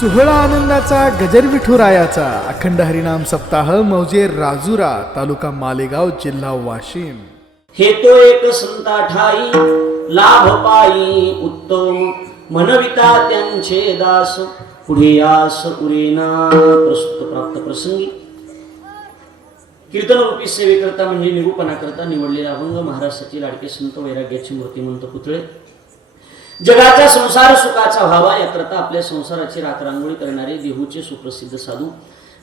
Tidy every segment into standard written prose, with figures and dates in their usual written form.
सोहळा आनंदाचा गजर विठुरायाचा अखंड हरिनाम सप्ताह मौजे राजुरा तालुका मालेगाव जिल्हा वाशिम। हे तो एक संता ठाई लाभ पायी उत्तम मनविता त्यांचे दास पुढे यास उरेना। प्रस्तुत प्राप्त प्रसंगी कीर्तन रूपी सेवेकरता म्हणजे निरूपणाकरता निवडलेला अभंग महाराष्ट्राचे लाडके संत वैराग्याचे मूर्तिमंत पुतळे जगाचा संसार सुखाचा व्हावा याकरता आपल्या संसाराची राखरांगोळी करणारे देहूचे सुप्रसिद्ध साधू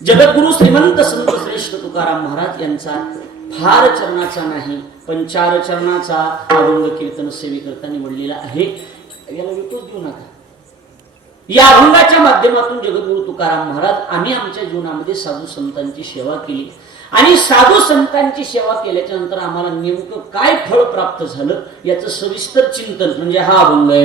जगद्गुरु श्रीमंत संत श्रेष्ठ तुकाराम महाराज यांचा फार चरणाचा नाही पण 4 चरणाचा अभंग कीर्तन सेवेकरता निवडलेला आहे। याला वितोष देऊ नका। या अभंगाच्या माध्यमातून जगद्गुरु तुकाराम महाराज आम्ही आमच्या जीवनामध्ये साधू संतांची सेवा केली आणि साधू संतांची सेवा केल्याच्या नंतर आम्हाला नेमकं काय फळ प्राप्त झालं याचं सविस्तर चिंतन म्हणजे हा अभंग आहे।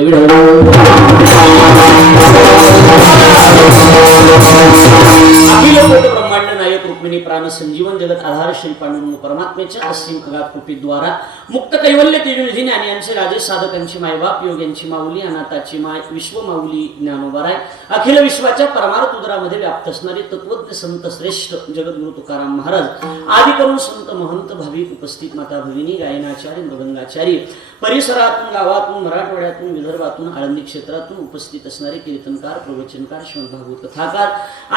अखिल ब्रह्मांड नायक रुक्मिणी प्राण संजीवन जगत आधार श्री पांडुरंग परमात्म्याच्या असीम अगाध कृपेद्वारा मुक्त कैवल्य तेजोनिधी ज्ञानियांचे राजे साधकांची मायबाप योग्यांची माऊली अनाथाची माय विश्व माऊली ज्ञानोबाराय अखिल विश्वाच्या परमार्थ उदरामध्ये व्याप्त असणारे तत्वज्ञ संत श्रेष्ठ जगद्गुरु तुकाराम महाराज आदि करून संत महंत भाविक उपस्थित माता भगिनी गायनाचार्य मृदंगाचार्य परिसरातून गावातून मराठवाड्यातून विदर्भातून आळंदी क्षेत्रातून उपस्थित असणारे कीर्तनकार प्रवचनकार श्रीमद भागवत कथाकार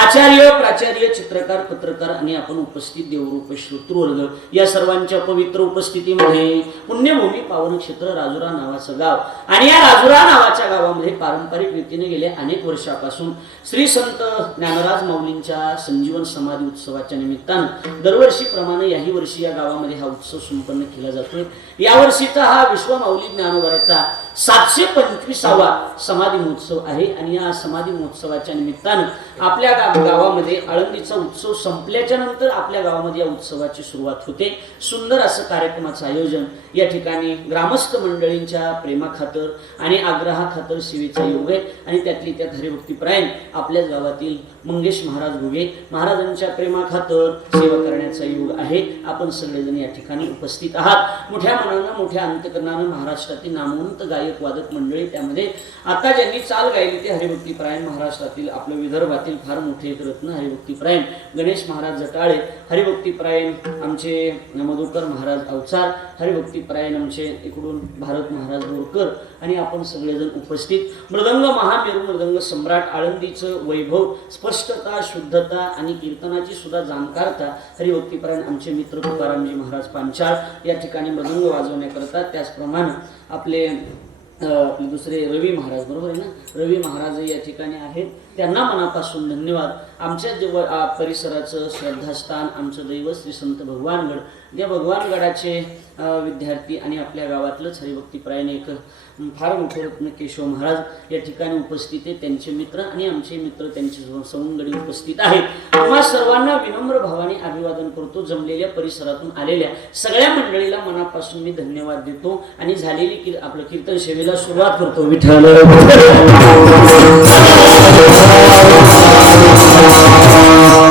आचार्य प्राचार्य चित्रकार पत्रकार आणि आपण उपस्थित देवरूप श्रोतृवर्ग या सर्वांच्या पवित्र उपस्थितीमध्ये पुण्यभूमी पावन क्षेत्र राजुरा नावाचं गाव आणि या राजुरा नावाच्या गावामध्ये पारंपरिक रीतीने गेल्या अनेक वर्षापासून श्री संत ज्ञानराज माऊलींच्या संजीवन समाधी उत्सवाच्या निमित्तानं दरवर्षीप्रमाणे याही वर्षी या गावामध्ये हा उत्सव संपन्न केला जातोय। या वर्षीचा हा विश्व माऊली ज्ञानोबाराचा 725वा समाधी महोत्सव आहे आणि या समाधी महोत्सवाच्या निमित्तानं आपल्या गावामध्ये आळंदीचा उत्सव संपल्याच्या नंतर आपल्या गावामध्ये या उत्सवाची सुरुवात होते। सुंदर असं कार्यक्रमाचं आयोजन या ठिकाणी ग्रामस्थ मंडळींच्या प्रेमाखातर आणि आग्रहाखातर सेवेचा योग आहे आणि त्यातली त्यात हरिभक्तीपरायण आपल्याच गावातील मंगेश महाराज घुगे महाराजांच्या प्रेमाखातर सेवा करण्याचा योग आहे। आपण सगळेजण या ठिकाणी उपस्थित आहात। मोठ्या मनानं मोठ्या अंतकरणानं महाराष्ट्रातील नामवंत गायक वादक मंडळी त्यामध्ये आता ज्यांनी चाल गायली ते हरिभक्तीपरायण महाराष्ट्रातील आपल्या विदर्भातील फार मोठे एक रत्न हरिभक्तीपरायण गणेश महाराज जटाळे हरिभक्तीपरायण आमचे मधुकर महाराज अवचार हरिभक्तीपरायण आमचे इकडून भारत महाराज बोरकर आणि आपण सगळेजण उपस्थित मृदंग महामेरू मृदंग सम्राट आळंदीचं वैभव स्पष्टता शुद्धता आणि कीर्तनाची सुद्धा जाणकारता हरिभक्तीपरायण आमचे मित्र तुकारामजी महाराज पांचाळ या ठिकाणी मृदंग वाजवण्याकरता त्याचप्रमाणे आपले दुसरे रवी महाराज बरोबर आहे ना रवी महाराज या ठिकाणी आहेत त्यांना मनापासून धन्यवाद। आमच्या जवळ परिसराचं श्रद्धास्थान आमचं दैवत श्री संत भगवानगड या भगवानगडाचे विद्यार्थी आणि आपल्या गावातलंच हरिभक्तीपरायण एक फार मोठे रत्न केशव महाराज या ठिकाणी उपस्थित आहे त्यांचे मित्र आणि आमचे मित्र त्यांचे सवंगडी उपस्थित आहेत। तुम्हा सर्वांना विनम्र भावाने अभिवादन करतो। जमलेल्या परिसरातून आलेल्या सगळ्या मंडळीला मनापासून मी धन्यवाद देतो आणि झालेली आपलं कीर्तन सेवेला सुरुवात करतो। विठ्ठल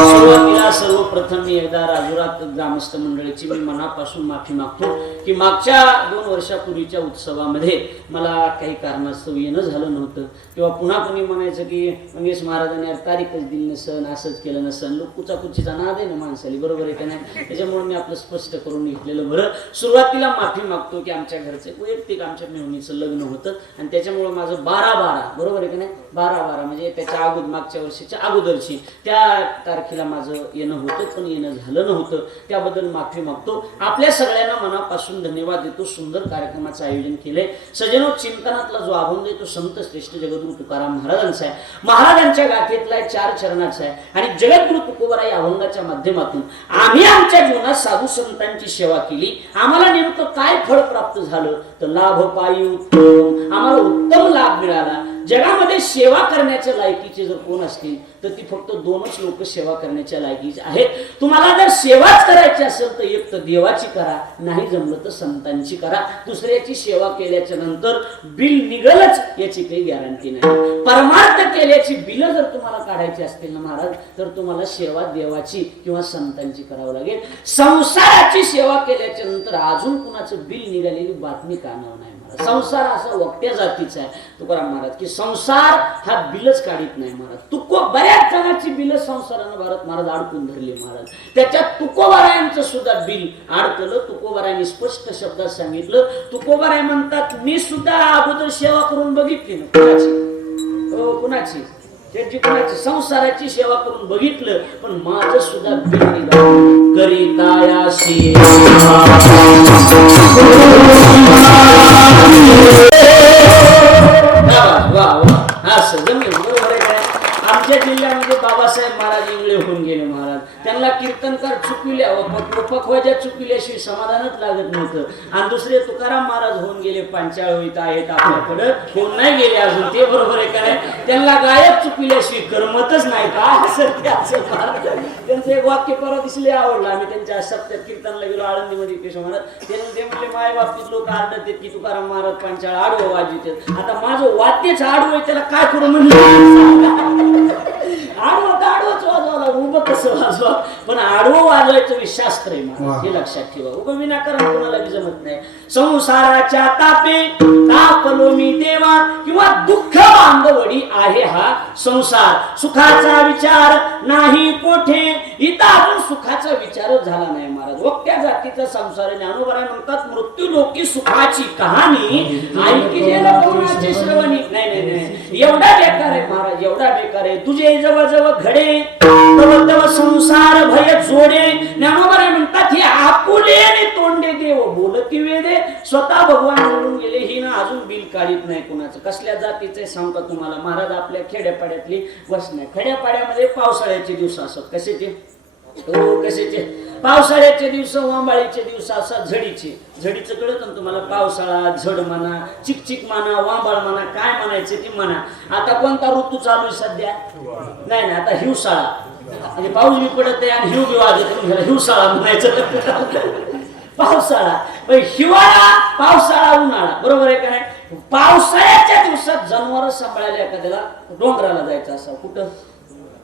सुरुवातीला सर्वप्रथम मी एकदा राजुरात ग्रामस्थ मंडळीची मी मनापासून माफी मागतो की मागच्या 2 वर्षापूर्वीच्या उत्सवामध्ये मला काही कारणास्तव येणं झालं नव्हतं किंवा पुन्हा कोणी म्हणायचं की मंगेश महाराजांनी तारीखच दिली नसन असंच केलं नसन लोक कुचाकुचीचा नाद आहे ना माणसाली बरोबर आहे का नाही त्याच्यामुळे मी आपलं स्पष्ट करून घेतलेलं बरं। सुरुवातीला माफी मागतो की आमच्या घरचे वैयक्तिक आमच्या मेहुणीचं लग्न होतं आणि त्याच्यामुळे माझं 12-12 बरोबर आहे का नाही 12-12 म्हणजे त्याच्या अगोदर मागच्या वर्षीच्या अगोदरची त्या तारखेला माझं येणं होतं पण येणं झालं नव्हतं त्याबद्दल माफी मागतो। आपल्या सगळ्यांना मनापासून धन्यवाद देतो। सुंदर कार्यक्रमाचं आयोजन केलंय। सजनो चिंतनातला जो अभंग आहे तो संत श्रेष्ठ जगद्गुरु तुकाराम महाराजांचा आहे। महाराजांच्या गाथेतला 4 चरणाचा आहे आणि जगद्गुरु तुकोबरा या अभंगाच्या माध्यमातून आम्ही आमच्या जीवनात साधू संतांची सेवा केली आम्हाला नेमकं काय फळ प्राप्त झालं तर लाभ पायी उत्तम आम्हाला उत्तम लाभ मिळाला। जगामध्ये सेवा करण्याच्या लायकीचे जर कोण असतील तर ती फक्त 2च लोक सेवा करण्याच्या लायकीचे आहेत। तुम्हाला जर सेवाच करायची असेल तर एक तर देवाची करा नाही जमलं तर संतांची करा। दुसऱ्याची सेवा केल्याच्या नंतर बिल निघलच याची काही गॅरंटी नाही। परमार्थ केल्याची बिल जर तुम्हाला काढायची असतील ना महाराज तर तुम्हाला सेवा देवाची किंवा संतांची करावं लागेल। संसाराची सेवा केल्याच्या नंतर अजून कुणाचं बिल निघालेली बातमी कानावर नाही। महाराज. संसार असा वक्त्या जातीचा आहे तुकाराम महाराज की संसार हा बिलच काढीत नाही महाराज. बऱ्याच जणांची बिल संसारानं भारत महाराज अडकून धरली महाराज. त्याच्यात तुकोबारायांचं सुद्धा बिल अडकलं. तुकोबारायांनी स्पष्ट शब्दात सांगितलं. तुकोबाराय म्हणतात मी सुद्धा अगोदर सेवा करून बघितली ना कुणाची कुणाची त्याची कुणाची संसाराची सेवा करून बघितलं पण माझं सुद्धा बिल निघालं. करितायाशी वा वा असं जमीन बरोबर आहे काय. आमच्या जिल्ह्यामध्ये बाबासाहेब महाराज इंगळे होऊन गेले महाराज. त्यांना कीर्तनकार चुकविल्या चुकविल्याशिवाय समाधानच लागत नव्हतं. आणि दुसरे तुकाराम महाराज होऊन गेले पंचाळीत आहेत आपल्याकडं होऊन नाही गेले अजून ते बरोबर आहे काय. त्यांना गायक चुकविल्याशिवाय करमतच नाही का. त्यांचं एक वाक्य परवा दिसले आवडलं. आम्ही त्यांच्या सप्त्यात कीर्तनला गेलो आळंदीमध्ये पेश महाराज. ते म्हणले माय बाबतीत लोक आढळतात की तुकाराम महाराज पंचाळ आडवं वाजवितात. आता माझं वाद्यच आडवं आहे त्याला काय करू म्हणलं. आडवं तर आडवंच वाजवायला उभं कसं वाजवा पण आडवं वाजवायचं शास्त्र आहे महाराज हे लक्षात ठेवा. उभं विनाकारण कोणाला जमत नाही. संसाराच्या तापे तापलो मी देवा किंवा दुःख बांधवडी आहे हा संसार. सुखाचा विचार नाही कोठे इथं अजून सुखाचा विचारच झाला नाही महाराज. वक्त्या जातीचा संसार ज्ञानोबराय म्हणतात मृत्यू लोकी सुखाची कहाणी ऐकलेलं कोणाचे श्रवणी नाही नाही नाही एवढा बेकार आहे महाराज एवढा बेकार आहे. तुझे जवळ जवळ घडे तव तव संसार भय जोडे. ज्ञानोबराय म्हणतात हे आपुले आणि तोंडे देव बोलती वेदे. स्वतः भगवान बोलून गेले ही ना अजून बिल काढीत नाही कोणाचं. कसल्या जातीचे सांगता तुम्हाला महाराज आपल्या खेड्यापाड्यातली वस नाही. खेड्यापाड्यामध्ये पावसाळ्याचे दिवस असत कशाचे कशाचे पावसाळ्याचे दिवस वांबाळीचे दिवस असतात झडीचं कळत ना तुम्हाला. पावसाळा झड म्हणा चिकचिक म्हणा वांबाळ म्हणा काय म्हणायचे ते म्हणा. आता कोणता ऋतू चालू आहे सध्या नाही ना आता हिवसाळा म्हणजे पाऊस बी पडत आहे आणि हिव बी वाजत हिवसाळा म्हणायचं. पावसाळा हिवाळा पावसाळा उन्हाळा बरोबर आहे का नाही. पावसाळ्याच्या दिवसात जनावर सांभाळायला एखाद्याला डोंगराला जायचं असं कुठं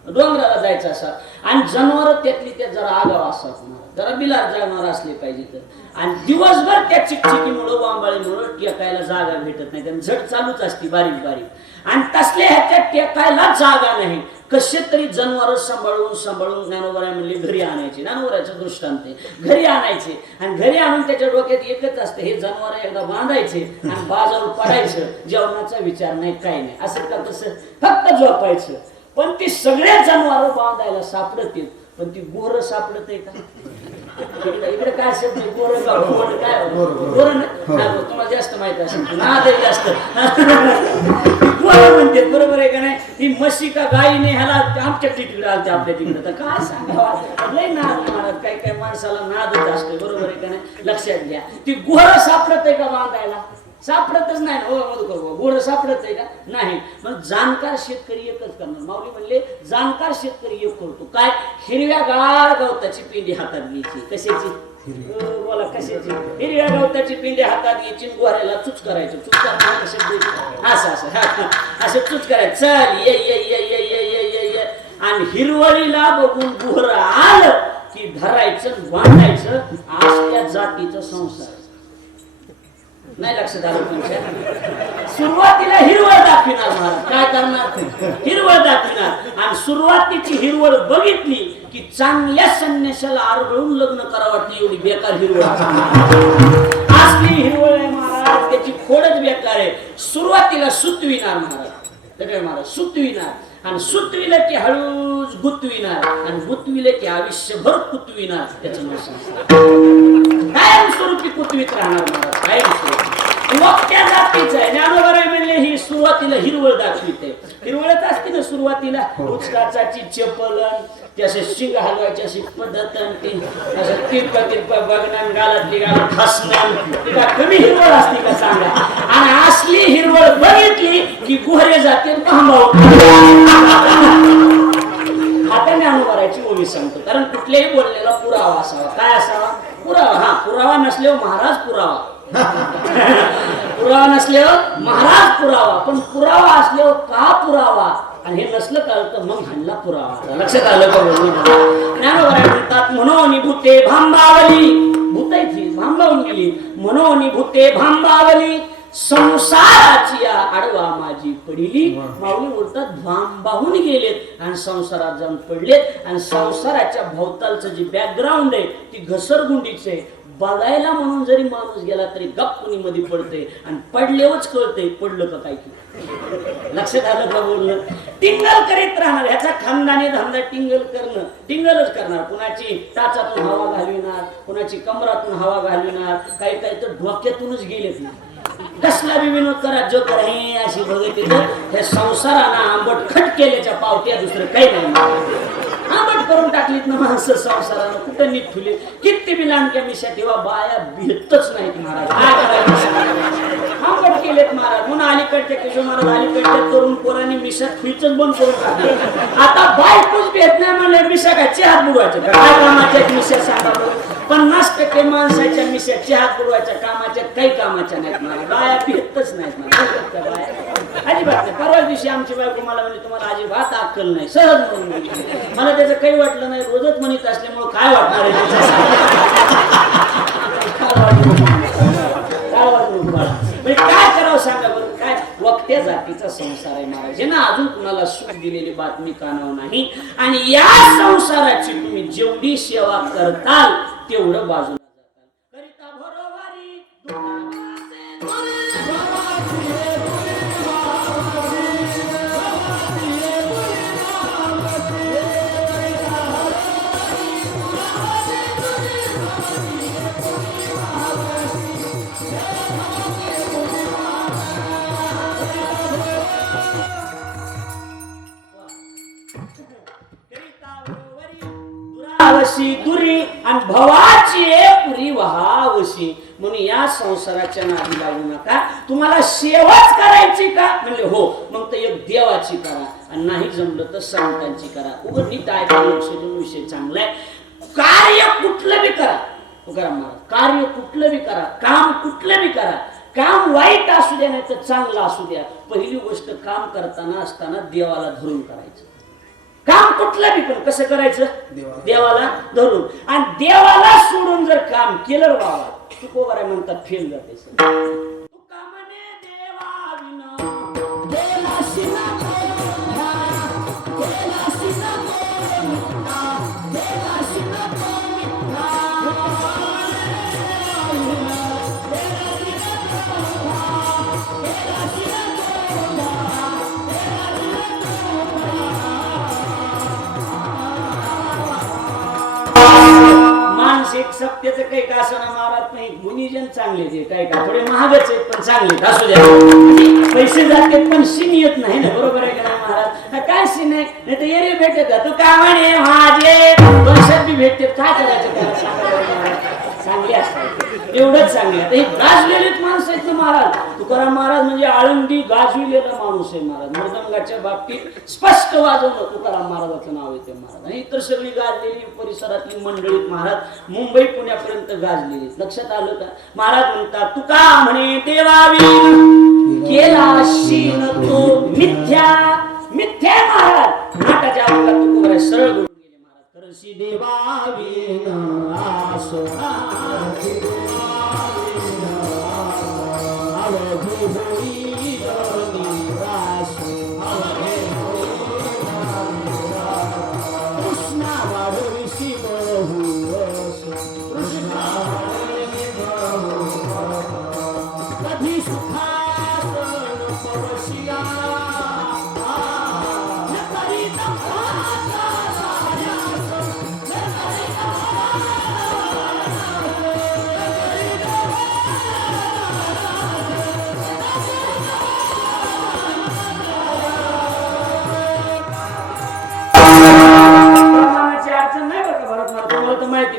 डोंगराला जायचं असा आणि जनावर त्यातली त्या जरा आगाव असतात जरा बिलार जनावर असले पाहिजे तर. आणि दिवसभर त्या चिकचिकीमुळं वांबाळीमुळं टेकायला जागा भेटत नाही. त्यांनी झड चालूच असते बारीक बारीक आणि तसले ह्याच्या टेकायला जागा नाही. कसे तरी जनावर सांभाळून ज्ञानोबराय म्हणले घरी आणायचे. ज्ञानोबरायचं दृष्टांत आहे घरी आणायचे आणि घरी आणून त्याच्या डोक्यात एकच असतं हे जनावर एकदा बांधायचे आणि बाजावर पडायचं. जेवणाचा विचार नाही काही नाही असं का तसं फक्त झोपायचं. पण ती सगळे जनावर बांधायला सापडतील पण ती गोर सापडत आहे का इकडे काय शब्द गोर काय गोर ना तुम्हाला जास्त माहिती असेल ना ते जास्त गोर म्हणते बरोबर आहे का नाही. ती म्हशी का गायीने ह्याला आमच्या तिकडे आलते आपल्या तिकडे तर काय सांगावं लय नाद महाराज काय काय माणसाला नादच असतोय बरोबर आहे का नाही. लक्षात घ्या ती गोर सापडत आहे का बांधायला सापडतच नाही ना. मधुकर गोड सापडत आहे का नाही. मग जाणकार शेतकरी एकच करणार. माऊली म्हणले जाणकार शेतकरी एक करतो काय हिरव्या गार गवताची पिंडी हातात घ्यायची. कशाची बोला कशाची हिरव्या गवताची पिंडी हातात घ्यायची गोऱ्याला चुच करायचं. चुच करणार असं चुच करायचं चल ये ये ये ये ये ये ये ये आणि हिरवळीला बघून गोर आलं की धरायचं बांधायचं. असल्या जातीचा संसार नाही लक्षात आलं तुमच्या. सुरुवातीला हिरवळ दाखविणार महाराज काय करणार हिरवळ दाखविणार आणि सुरुवातीची हिरवळ बघितली की चांगल्या संन्याशाला आरबळून लग्न करावं वाटते एवढी बेकार हिरवळ असली हिरवळ आहे महाराज. त्याची खोडच बेकार आहे. सुरुवातीला सुतविणार महाराज सुतविणार आणि सुतविलं की हळूच गुतविणार आणि गुतविले की आयुष्यभर कुतविणार. त्याचं कायम स्वरूपी कुतवीत राहणार महाराज कायम स्वरूपी. वक्त्या जातीचं आहे. ज्ञानोबराय म्हणले ही सुरुवातीला हिरवळ दाखविते. हिरवळच असते ना सुरुवातीला उचकाचाची चपलन त्याचे शिंग हलवायची अशी पद्धत असं तिरपा बघणं गालातली गालात हसणं कमी हिरवळ असते का सांगा. आणि असली हिरवळ बघितली की गुहरे जाते आता ज्ञानोबरायची ओवी सांगतो. कारण कुठल्याही बोललेला पुरावा असावा. काय असावा पुरावा. हा पुरावा नसल्यावर महाराज पुरावा पुरावा नसल्यावर महाराज पुरावा. पण पुरावा असल्यावर का पुरावा आणि हे नसलं कळतं मग हल्ला पुरावा. लक्षात आलं का. ज्ञानोबराय म्हणतात म्हणून भूते भांबावली भूत भांबावून गेली म्हणून भूते भांबावली संसाराची या आडवा माझी पडिली. माऊली बोलतात भांबाहून गेलेत आणि संसारात जाऊन पडलेत. आणि संसाराच्या भोवतालचं जे बॅकग्राऊंड आहे ती घसरगुंडीच आहे. बघायला म्हणून जरी माणूस गेला तरी गप्पुनी मध्ये पडते आणि पडलेवच कळते पडलं का काय की. लक्षात आलं का बोलणं. टिंगल करीत राहणार. ह्याचा खानदानी धंदा टिंगल करणं. टिंगलच करणार. कुणाची टाचातून हवा घालविणार, कुणाची कमरातून हवा घालविणार, काही काही तर डोक्यातूनच गेलेत ना. कसला बी विनोद करा जो करे अशी बघत येतं. हे संसारानं आंबट खट केल्याच्या पावत्या दुसरं काही नाही. आंबट करून टाकलीत ना माणसं संसारानं. कुठं नीट ठुले. किती बी लांडक्या मिशा ठेवा बाया भेटतच नाहीत महाराज. काय करायचं. आंबट केलेत महाराज. म्हणून अलीकडच्या केशव महाराज अलीकडच्या तरुण पोरांनी मिशा ठुईच बंद करून टाकले. आता बायकोच भेट नाही म्हणले मिशा काय चहात बुडवायचे काय कामाच्या मिशा सांगा बरं. 50% माणसाच्या मिशा चहात बुडवायच्या कामाच्या काही कामाच्या नाहीत महाराज. बाया भेटतच नाहीत महाराज. अजिबात नाही. परवा दिवशी आमची बायको मला म्हणजे तुम्हाला अजिबात अक्कल नाही सहज म्हणून गेली. मला त्याचं काही वाटलं नाही. रोजच म्हणत असल्यामुळे काय वाटणार आहे काय करावं सांगा बरं. काय वक्त्या जातीचा संसार आहे महाराज. हे ना अजून कुणाला सुख दिलेली बातमी कानावर नाही. आणि या संसाराची तुम्ही जेवढी सेवा करताल तेवढं बाजूला जाताल. करिता भरोवारी दुरी आणि भवाची पुरी वहावशी. म्हणून या संसाराच्या नादी लागू नका. तुम्हाला सेवाच करायची का म्हणले हो मग तर एक देवाची करा आणि नाही जमलं तर संतांची करा. उघड नीट ऐका. विषय चांगला आहे. कार्य कुठलं बी करा. कार्य कुठलं बी करा. काम कुठलं बी करा. काम वाईट असू द्या नाही तर चांगलं असू द्या. पहिली गोष्ट काम करताना असताना देवाला धरून करायचं. काम कुठलं बी पण कसं करायचं देवाला धरून. आणि देवाला सोडून जर काम केलं बाबा तू बरं म्हणतात फेल जाते. एक सत्याचं काही का असं ना महाराज नाही. गुणीजन चांगले ते काही का थोडे महागच आहेत पण चांगले असू द्या. पैसे जाते पण सीन येत नाही ना. बरोबर आहे का नाही महाराज. काय सीन आहे नाही तर एरी भेटत तू काय म्हणे माझे पैशात बी भेटते. काय करायचं चांगले असतात एवढंच चांगले. आता हे गाजलेलेच माणसं आहेत ना महाराज. तुकाराम महाराज म्हणजे आळंदी गाजविलेला माणूस आहे महाराज. मृदंगाच्या बाबतीत स्पष्ट वाजवणं तुकाराम महाराजाचं नाव येते महाराज. आणि इतर सगळी गाजलेली परिसरातली मंडळीत महाराज मुंबई पुण्यापर्यंत गाजलेली. लक्षात आलं का. महाराज म्हणतात तुका म्हणे देवावी केला शीन तो मिथ्या. मिथ्या महाराज नाटाच्या आपला तुकोबर सरळ बोलून गेले महाराज. करशी देवावी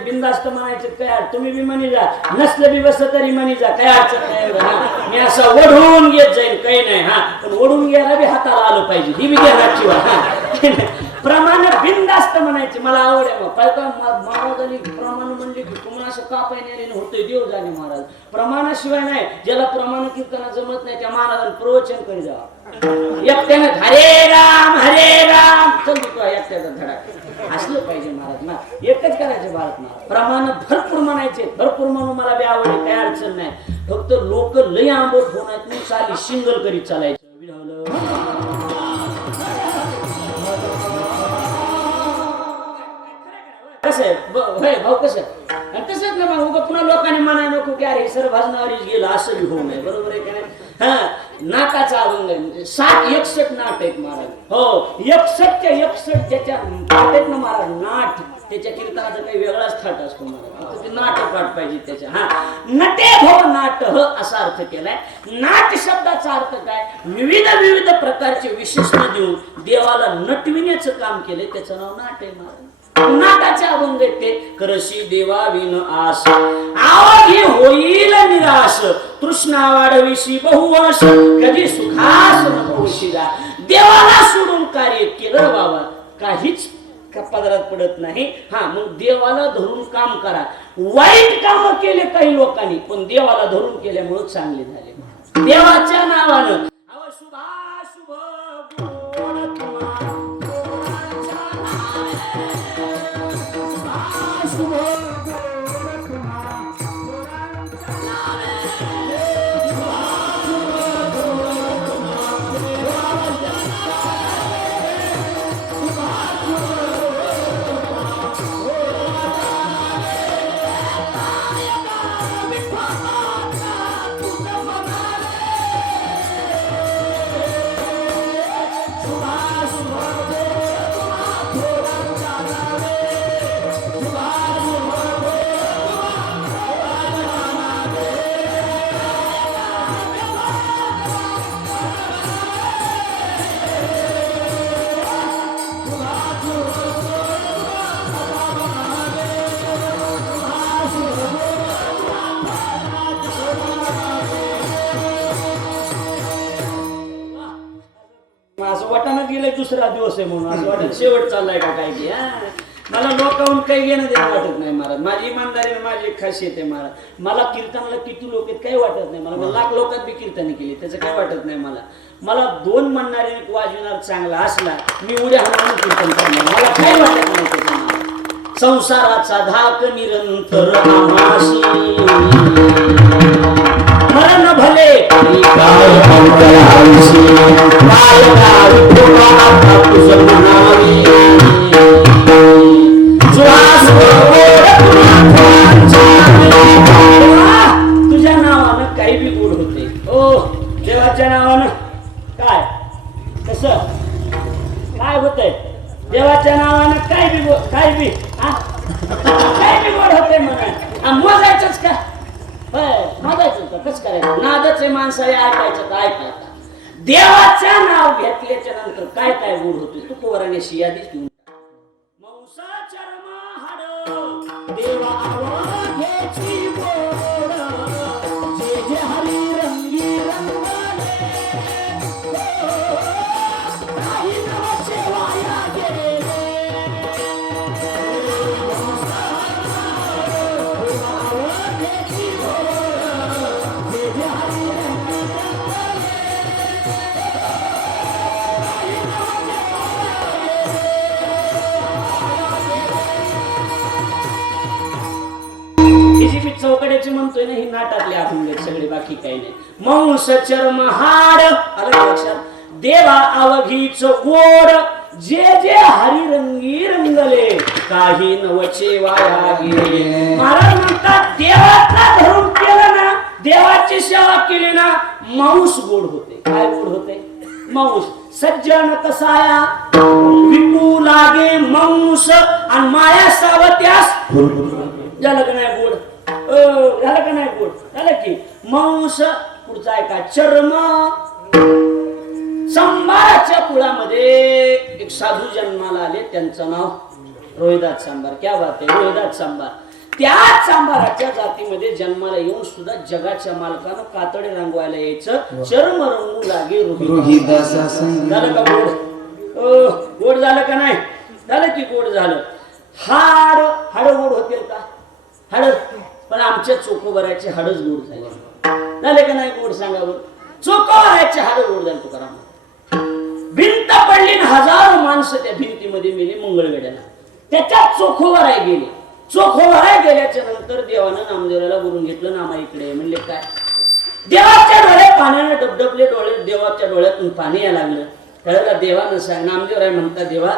बिंदास्त म्हणायचं काय तुम्ही बी म्हणी जा. नसलं बी बस तरी म्हणी जा. काय अडचण नाही. मी असं ओढून घेत जाईल काही नाही. हा पण ओढून घ्यायला बी हाताला आलं पाहिजे. ही बी घ्या. प्रमाण बिंदास्त म्हणायचे. मला आवड आहे. महाराजांनी प्रमाण म्हणले की तुम्हाला असं का पाहिजे होतंय देव जाणे महाराज. प्रमाणाशिवाय नाही. ज्याला प्रमाण कीर्तना जमत नाही त्या महाराजांनी प्रवचन करी जावं. एकट्यानं हरे राम चल धडाक त्याचा धडाक असलं पाहिजे महाराज ना. एकच करायचे भारत महाराज, प्रमाण भरपूर म्हणायचे, भरपूर म्हणून मला बी आवडे, काय अडचण नाही. फक्त लोक लय आंबट होणार नाही, चाली सिंगल करीत चालायचं. कसं आहे भाऊ, कसं आहे तसंच ना मग उगा पुन्हा लोकांनी म्हणाय नको की अरे सर भाजनावरीच गेलं, असं बी होऊ नये. बरोबर आहे का नाही? हा, नाटाचा अभंग आहे, 61 नाट आहेत महाराज. हो, 61 ज्याच्या आहेत ना महाराज नाट, त्याच्या कीर्तनाचा काही वेगळाच थाट असतो महाराज. ते नाट पाठ पाहिजे त्याच्या. हा, नटे भव नाट असा अर्थ केलाय. नाट शब्दाचा अर्थ काय? विविध प्रकारचे विशेषण देऊन देवाला नटविण्याचं काम केलंय, त्याचं नाव नाट आहे महाराज. नाटाचे अभंग ते करशी देवा विन आस, आवघी होईल निराश, तृष्णा वाढविशी बहुवश, कधी सुखास नको जा. देवाला सोडून कार्य केलं बाबा काहीच पदरात पडत नाही. हा, मग देवाला धरून काम करा. वाईट काम केले काही लोकांनी, पण देवाला धरून केल्यामुळे चांगले झाले. देवाच्या नावानं दुसरा दिवस आहे म्हणून असं वाटत शेवट चाललाय का काय की. मला लोकांहून काही घेणं देणं वाटत नाही महाराज. माझी इमानदारी, माझी एक खासियत आहे महाराज. मला कीर्तनाला किती लोक आहेत काही वाटत नाही. मला लाख लोकात बी कीर्तन केली, त्याचं काही वाटत नाही मला. मला 2 म्हणणारे वाजविणार चांगला असला, मी उद्या हनुमान कीर्तन करणार, मला काही वाटत नाही. संसाराचा धाक निरंतर आमाशी, मरण भले तुझ्या नावानं काही बी गोड होते. ओ देवाच्या नावानं काय कसं काय होतंय? देवाच्या नावानं काय बी काय बी गोड होते म्हणा. मोजायचंच का? मोजायचं का? कसं करायचं? नादच माणसाला ऐकायचं का? ऐकायचं. देवाचं नाव घेतल्याच्या नंतर काय काय गोड होते तू पोराण्याशी यादीच घेऊन. मौसा चर्म हाड देवा आवघेची गोड, जे जे हरी रंगी रंगले, काही नवचे वाया गेले. चौकड्याची म्हणतोय ना, ही नाटातले अभंग सगळे, बाकी काही नाही. मौस चर्म हाड आलं लक्षात. देवा अवघीच गोड, जे जे हरिरंगी रंगले, काही नवचे वाया गेले. महाराज म्हणतात देवाचा धरून केलं ना, देवाची सेवा केली ना, मांस गोड होते. काय गोड होते? मांस. सज्जन कसाया विकू लागे मांस, आणि माया सावत्यास झालं का नाही गोड? झालं का नाही गोड? झालं की मांस. पुढचा आहे का? चर्म. सांबाराच्या कुळामध्ये एक साधू जन्माला आले, त्यांचं नाव रोहिदास सांबार. क्या बात आहे, रोहिदास सांबार. त्या सांबाराच्या जातीमध्ये जन्माला येऊन सुद्धा जगाच्या मालकानं कातडे रंगवायला यायचं. चर्म रंगू लागे रोहिदास. झालं का गोड? गोड झालं का नाही? झालं की गोड झालं. हाड गोड होतील का? हाड पण आमच्या चोकोबराचे हाडच गोड झाले. झाले का नाही गोड? सांगा बरं. चोकोबराचे हाड गोड झाले तुकाराम. भिंत भिंत पडली आणि हजारो माणसं त्या भिंतीमध्ये मेली मंगळवेड्याला. त्याच्यात चोखोबाराय गेले. चोखोबाराय गेल्याच्या नंतर देवानं नामदेवराला बोलून घेतलं. नामा इकडे. म्हणले काय? देवाच्या डोळ्यात पाण्याने डबडबले डोळे. देवाच्या डोळ्यातून पाणी यायला लागलं. त्यावेळेला देवानं सांग नामदेवराय म्हणतात देवा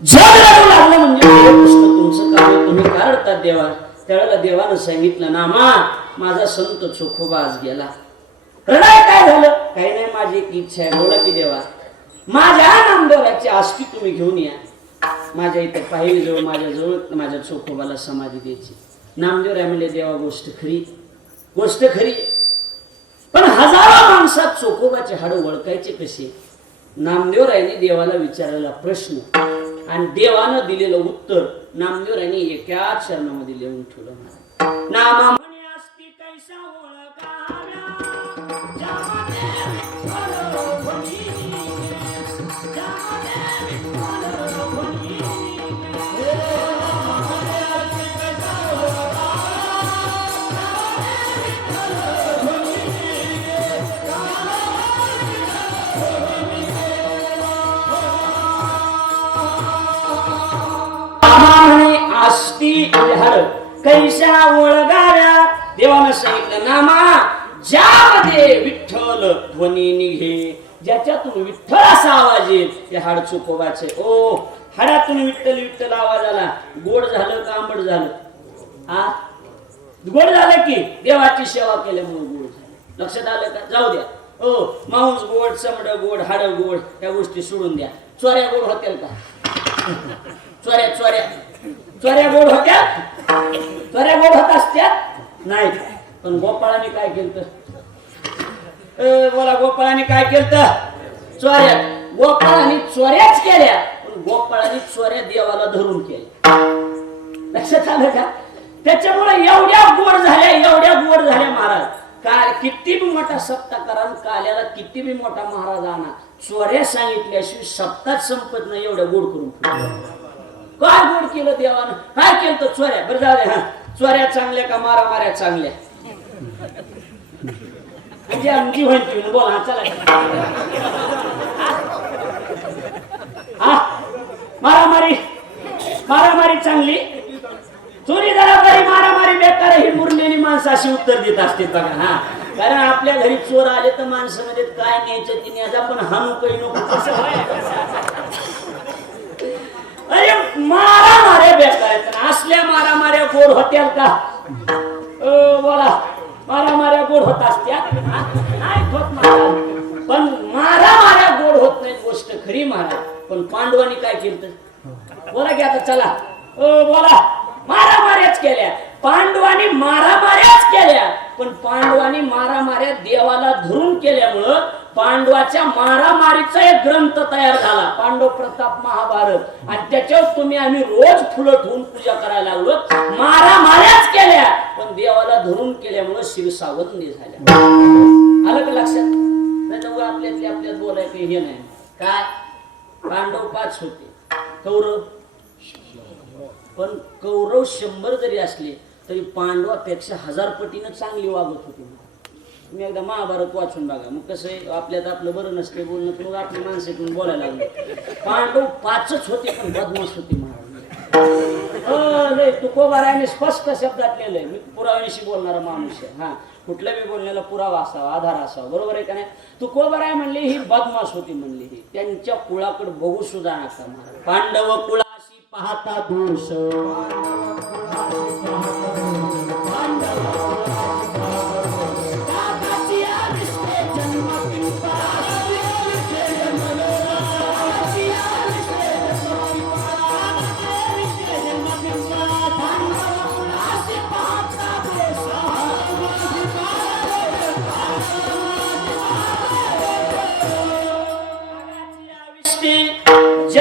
जग रडू लागलं म्हणजे कृष्ण तुमचं काम तुम्ही का रडतात देवा? त्यावेळेला देवानं सांगितलं नामा माझा संत चोखोबा आज गेला. रडाय काय झालं? काही नाही माझी एक इच्छा आहे. बोला की देवा. माझ्या नामदेवराची आस्ती तुम्ही घेऊन या. माझ्या इथं पाहिली जवळ माझ्याजवळ माझ्या चोखोबाला समाधी द्यायची. नामदेवराय म्हणले देवा गोष्ट खरी, गोष्ट खरी, पण हजारो माणसात चोखोबाचे हाड ओळखायचे कसे? नामदेवरायने देवाला विचारलेला प्रश्न आणि देवानं दिलेलं उत्तर नामदेवरायने एका चरणामध्ये लिहून ठेवलं. नामा म्हणे असती कैसा ओळखाव्या ज्यामध्ये विठ्ठल भणी, ज्यामध्ये विठ्ठल भणी. कैशा ओळगाव्या देवानं सांगितलं नामा ज्यामध्ये विठ्ठल ध्वनी निघे, ज्याच्यातून विठ्ठल असा आवाज येईल ते हाड चोखोबाचे. ओ हाडातून विठ्ठल विठ्ठल आवाज आला. गोड झालं का आंबट झालं? आ गोड झालं की देवाची सेवा केल्यामुळे गोड झालं. लक्षात आलं का? जाऊ द्या. हो मांस गोड, चमड गोड, हाड गोड या गोष्टी सोडून द्या. चोऱ्या गोड होत्या का? चोऱ्या चोऱ्या चोऱ्या गोड होत्या? चोऱ्या गोड होत असत्यात नाही. पण गोपाळाने काय केलं? बोला गोपाळाने काय केलं? चोऱ्या. गोपाळाने चोऱ्याच केल्या पण गोपाळाने चोऱ्या देवाला धरून केल्या. लक्षात आलं का? त्याच्यामुळे एवढ्या गोड झाल्या, एवढ्या गोड झाल्या महाराज. काय किती बी मोठा सप्ताह करा, काल्याला किती बी मोठा महाराज आणा, चोऱ्या सांगितल्याशिवाय सप्ताह संपत नाही. एवढ्या गोड करून काय गोड केलं देवानं? काय केलं? चोऱ्या. बरं जाऊ दे. हा चोऱ्या चांगल्या का मारा माऱ्या चांगल्या? म्हणजे आमची म्हणते बोला. चला हा मारामारी, मारामारी चांगली, चोरी जरा बरी, मारामारी बेकार. ही मुरलेली माणसं अशी उत्तर देत असते बघा. हा कारण आपल्या घरी चोर आले तर माणसामध्ये काय न्यायचं ते न्यायचा, पण हानू काही नको कसं. अरे मारामाऱ्या बेकार आहेत. असल्या मारामाऱ्या गोड होत्या का? बोला मारामाऱ्या गोड होत असत्या? नाही होत महाराज. पण मारामाऱ्या गोड होत नाही गोष्ट खरी महाराज. पण पांडवांनी काय केलं? बोला की आता चला. बोला मारामाऱ्याच केल्या. पांडवांनी मारामाऱ्याच केल्या पण पांडवांनी मारामाऱ्या देवाला धरून केल्यामुळं पांडवाच्या मारामारीचा एक ग्रंथ तयार झाला, पांडव प्रताप महाभारत. आणि त्याच्यावर तुम्ही आम्ही रोज फुलं ठेवून पूजा करायला लागलो. मारामाऱ्याच केल्या पण देवाला धरून केल्यामुळं शिरसावंती झाल्या. आलं का लक्षात? नाही तर आपल्यात बोलायचं हे नाही. काय पांडव 5 होते, कौरव पण कौरव 100 जरी असले तरी पांडवापेक्षा 1000 पटीनं चांगली वागत होती. तुम्ही एकदा महाभारत वाचून बघा. मग कसं आहे आपल्यात आपलं बरं नसते बोलणं, तर मग आपली माणसं इकडून बोलायला लागली. पांडव 5च होते पण बदमाश होते महाराज. तुकोबारायाने स्पष्ट शब्दात लिहिलंय. मी पुराव्याशी बोलणारा माणूस आहे. हा कुठल्या बी बोलण्याला पुरावा असावा, आधार असावा. बरोबर आहे का नाही? तुकोबाराय म्हणले ही बदमाश होती म्हणली. ही त्यांच्या कुळाकडे बघू सुद्धा नका महाराज. पांडव कुळाशी पाहता दोष,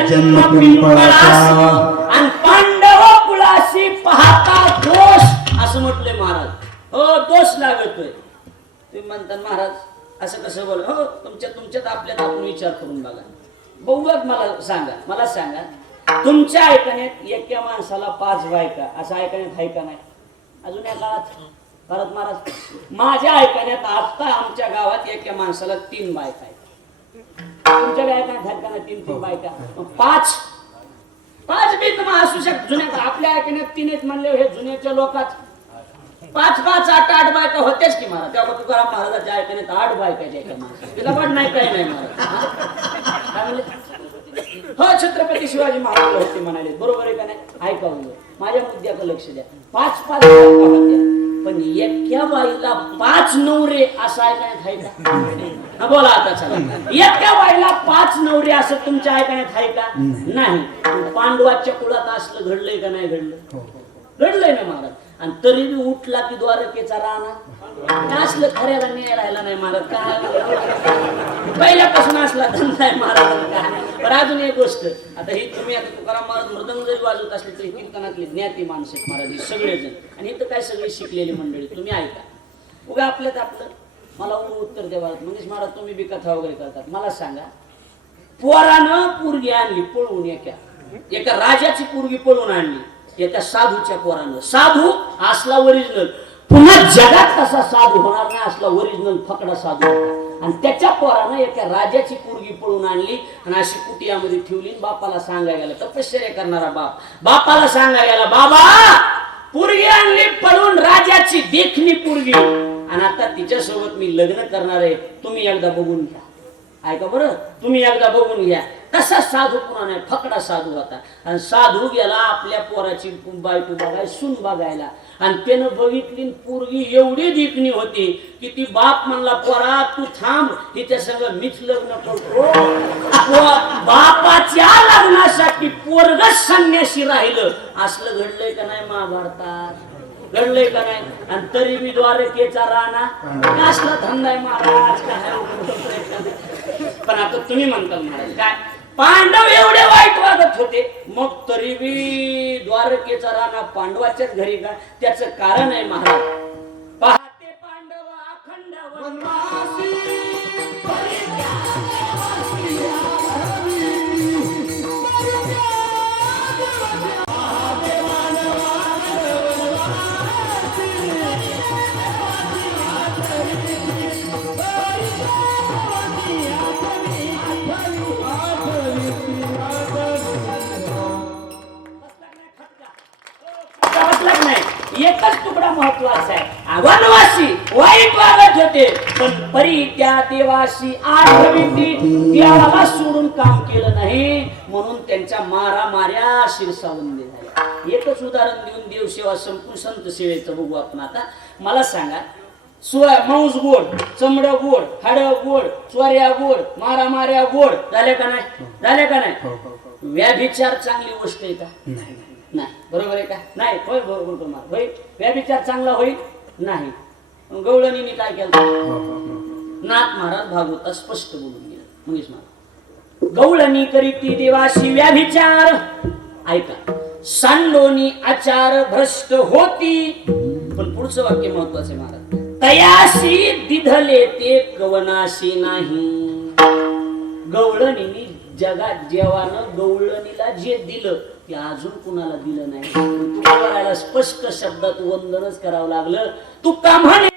जन्म पिंपळासी आणि पांडव कुळाशी पाहता दोष असं म्हटलंय महाराज. हो दोष लागतोय. तुम्ही म्हणता महाराज असं कसं बोल? हो तुमच्यात आपल्यात आपण विचार करून बघा. बहुमत मला सांगा तुमच्या ऐकण्यात एका माणसाला 5 बायका असं ऐकण्यात आहे का नाही? अजून या काळात महाराज माझ्या ऐकण्यात आता आमच्या गावात एका माणसाला 3 बायका आहेत. तुमच्या बायका आहेत का ना 3-3 बायका मग 5 बी तुम्हाला असू शकत जुन्या आपल्या ऐकण्यात 3 आहेत म्हणले हे जुन्याच्या लोकात 5, 8 बायका होतेच की महाराज तेव्हा तुकाराम महाराजाच्या ऐकण्यात 8 बायकाच्या एका माणसाला तिला पण नाही काही नाही महाराज काय म्हणले हो छत्रपती शिवाजी महाराज होते म्हणाले बरोबर आहे का नाही ऐकावं माझ्या मुद्द्याकडे लक्ष द्या 5 बायका होत्या पण एका बाईला 5 नवरे असं ऐकण्यात आहे का बोला आता चला एका बाईला 5 नवरे असं तुमच्या ऐकण्यात आहे का नाही पांडवाच्या कुळात असलं घडलंय का नाही घडलंय ना महाराज आणि तरी बी उठला की द्वारकेचा राणा असलं खऱ्याला न्याय राहिला नाही महाराज काय पहिल्यापासून असला धंदा आहे महाराज पण अजून एक गोष्ट आता ही तुम्ही आता तुकाराम महाराज मृदंग जरी वाजवत असले तरी कीर्तनातले ज्ञाती माणसं आहेत महाराज हे सगळेजण आणि इथं काय सगळी शिकलेली मंडळी तुम्ही ऐका उगा आपल्यात आपलं मला उत्तर द्यावं म्हणजे महाराज तुम्ही बी कथा वगैरे करतात मला सांगा पोरानं पोरगी आणली पळवून एका राजाची पोरगी पळवून आणली एका साधूच्या पोरानं साधू असला ओरिजिनल पुन्हा जगात कसा साधू होणार नाही असला ओरिजिनल फकडा साधू होता आणि त्याच्या पोरानं एका राजाची पोरगी पळून आणली आणि अशी कुटियामध्ये ठेवली बापाला सांगायला गेला तपश्चर्या करणारा बापाला सांगायला गेला बाबा पोरगी आणली पळून राजाची देखणी पोरगी आणि आता तिच्यासोबत मी लग्न करणार आहे तुम्ही एकदा बघून घ्या ऐका बरं तुम्ही एकदा बघून घ्या कसा साधू पुन्हा नाही फकडा साधू होता आणि साधू गेला आपल्या पोराची बायको बघायला सून बघायला आणि त्यानं बघितली पोरगी एवढी देखणी होती की ती बाप म्हणला पोरा तू थांब हिच्या संग मीच लग्न करतो बापाच्या लग्नासाठी पोरग संन्यासी राहिलं असलं घडलंय का नाही महाभारतात घडलंय का नाही आणि तरी मी द्वारकेचा राणा असला धंदा आहे महाराज काय पण आता तुम्ही म्हणता महाराज काय पांडव एवढे वाईट वागत होते मग तरी बी द्वारकेचा राणा पांडवाच्याच घरी का त्याचं कारण आहे महाराज पहाते पांडव अखंड वनवासी एकच तुकडा महत्वाचा आहे वनवासी वाईट वागत होते पण परी त्या देवाशी आठवीती देवाला सोडून काम केलं नाही म्हणून त्यांच्या माऱ्या शिरसावंदी झाल्या एकच उदाहरण देऊन देवसेवा संपूर्ण संत सेवेचं बघू आपण आता मला सांगा मांस गोड चमड गोड हाड गोड चोऱ्या गोड माऱ्या गोड झाल्या का नाही व्याभिचार चांगली गोष्ट आहे का नाही बरोबर आहे का नाही होय बरोबर होय व्याभिचार चांगला होईल नाही गवळणीने काय केलं नाथ महाराज भागवतात स्पष्ट बोलून गेलं म्हणजेच महाराज गवळणी करीती देवाशी व्याभिचार ऐका सांडोनी आचार भ्रष्ट होती पण पुढचं वाक्य महत्वाचं आहे महाराज तयाशी दिधले ते कवनाशी नाही गवळणीने जगात जेवानं गवळणीला जे दिलं ते अजून कुणाला दिलं नाही तुकाराला स्पष्ट शब्दात वंदनच करावं लागलं तुका म्हणे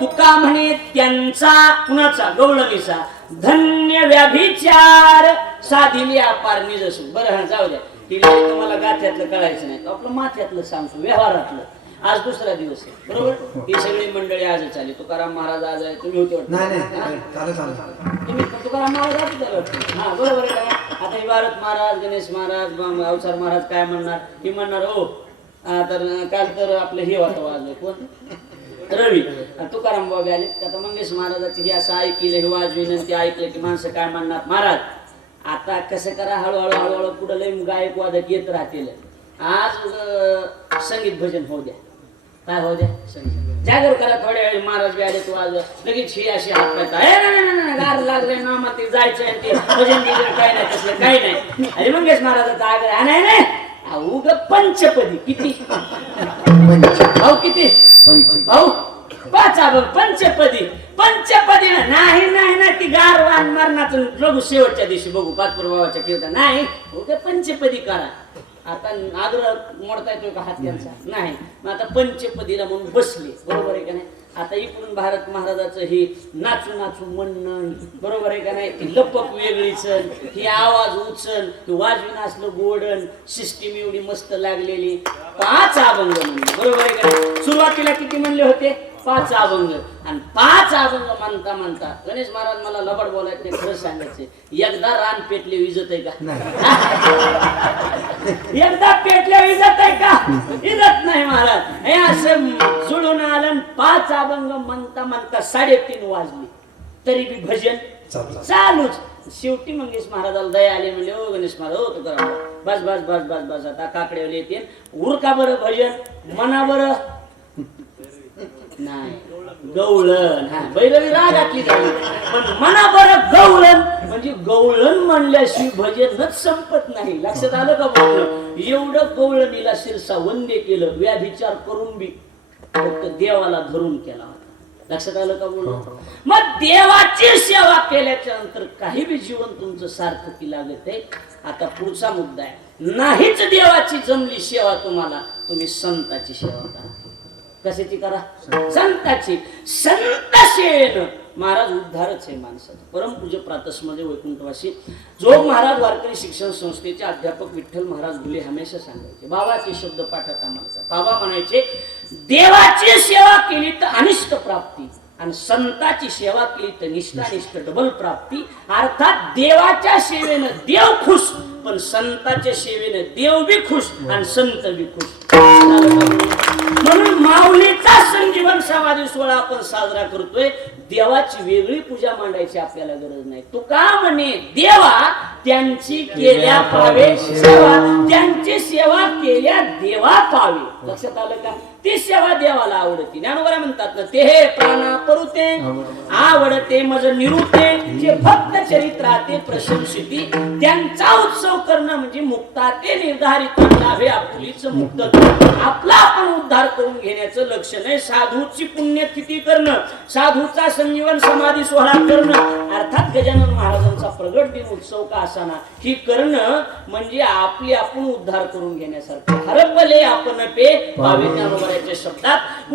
तुका म्हणे त्यांचा कुणाचा गवळणीचा धन्य व्याभिचार साधिल्या पारणी जसू बरं जाऊ द्या तिला तुम्हाला गाथ्यातलं कळायचं नाही आपलं माथ्यातलं सांगतो व्यवहारातलं आज दुसरा दिवस आहे बरोबर ही सगळी मंडळी आजच आली तुकाराम महाराज आज आहे तुम्ही होते तुम्ही तुकाराम महाराज हा बरोबर आहे का आता ही भारत महाराज गणेश महाराज अवसार महाराज काय म्हणणार ही म्हणणार हो तर काल तर आपलं हे होतं वाजलं कोण रवी आणि तुकाराम बाबा आले. आता मंगेश महाराजाची हे असं ऐकलं हे वाजविलं ते ऐकलं की माणसं काय म्हणणार. महाराज आता कसं करा, हळूहळू हळूहळू पुढे लय गायक वादक येत राहतील. आज संगीत भजन होऊ द्या. काय होऊ द्या? संगीत जागर करा. थोड्या वेळ महाराज बी आले तू आज लगेच ही अशी हात पाहता गार लागले नामा ते जायचं ते भजन बिजन काय नाही तसलं काही नाही. अरे मंगेश महाराजाचा आग्रह नाही नाही उग पंचपदी किती भाऊ किती भाऊ 5 अभंग पंचपदी पंचपदी नाही नाही ना ती गारवान मरणाचं बघू शेवटच्या दिवशी बघू पाचपूर बाबाच्या कीर्तन नाही उग पंचपदी करा. आता आग्रह मोडता येतो का हात त्यांचा नाही. मग आता पंचपदीला म्हणून बसले बरोबर आहे का नाही. आता इकडून भारत महाराजाचं हे नाचू नाचू म्हणणं बरोबर आहे का नाही. ती लपक वेगळीच ही आवाज उचल वाजवीन असलं गोडन सिस्टीम एवढी मस्त लागलेली 5 अभंग म्हणले बरोबर आहे का नाही. सुरुवातीला किती म्हणले होते 5 अभंग आणि 5 अभंग म्हणता म्हणता गणेश महाराज मला लबड बोलायचं खरं सांगायचे एकदा रान पेटले विजत आहे का एकदा पेटले विजत आहे का विजत नाही महाराज. हे असं जुळून आलं 5 अभंग म्हणता म्हणता 3:30 वाजले तरी बी भजन चालूच. शेवटी मंगेश महाराजाला दया आले म्हणले ओ गणेश महाराज हो तुकाराम बस बस बस बस बस आता काकड्यावर येते उरका बरं भजन म्हणा बरं नाही गवळण हा बैरवी रागातली झाली पण मना बरं गवळण म्हणजे गवळण म्हणल्याशी भजनच संपत नाही. लक्षात आलं का बोलणं. एवढं गवळणीला शिरसा वंदे केलं व्याभिचार करून बी फक्त देवाला धरून केला होता. लक्षात आलं का बोलणं. मग देवाची सेवा केल्याच्या नंतर काही बी जीवन तुमचं सार्थकी लागत आहे. आता पुढचा मुद्दा आहे नाहीच देवाची जमली सेवा तुम्हाला तुम्ही संताची सेवा करा. कशाची करा संताची. संत सेवेन महाराज उद्धारच आहे माणसाचा. परमपूज्य प्रातस्मध्ये वैकुंठवासी जो महाराज वारकरी शिक्षण संस्थेचे अध्यापक विठ्ठल महाराज गुले हमेशा सांगायचे बाबाचे शब्द पाठात आम्हाला बाबा म्हणायचे देवाची सेवा केली तर अनिष्ट प्राप्ती आणि संताची सेवा केली तर निष्ठानिष्ठ डबल प्राप्ती. अर्थात देवाच्या सेवेनं देव खुश पण संताच्या सेवेनं देव बी खुश आणि संत बी खुश. म्हणून माऊलीचा संजीवन समाधी सोहळा आपण साजरा करतोय. देवाची वेगळी पूजा मांडायची आपल्याला गरज नाही. तुका म्हणे देवा त्यांची केल्या पावे सेवा त्यांची सेवा केल्या देवा पावे. लक्षात आलं का. ती सेवा देवाला आवडती. ज्ञानोबा म्हणतात ना ते हे प्राणा परुते आवडते मज निरुते जे भक्त चरित्राते प्रशंसिती त्यांचा उत्सव करणं म्हणजे मुक्ता ते निर्धारित लाभे आपुलीच मुक्त आपला आपण उद्धार करून घेण्याचं लक्ष्य नाही. साधूची पुण्यतिथी करणं साधूचा संजीवन समाधी सोहळा करणं अर्थात गजानन महाराजांचा प्रगट दिन उत्सव का असाना ही करणं म्हणजे आपली आपण उद्धार करून घेण्यासारखं. हरपले आपण पे पावे ज्ञानोबाच्या शब्दात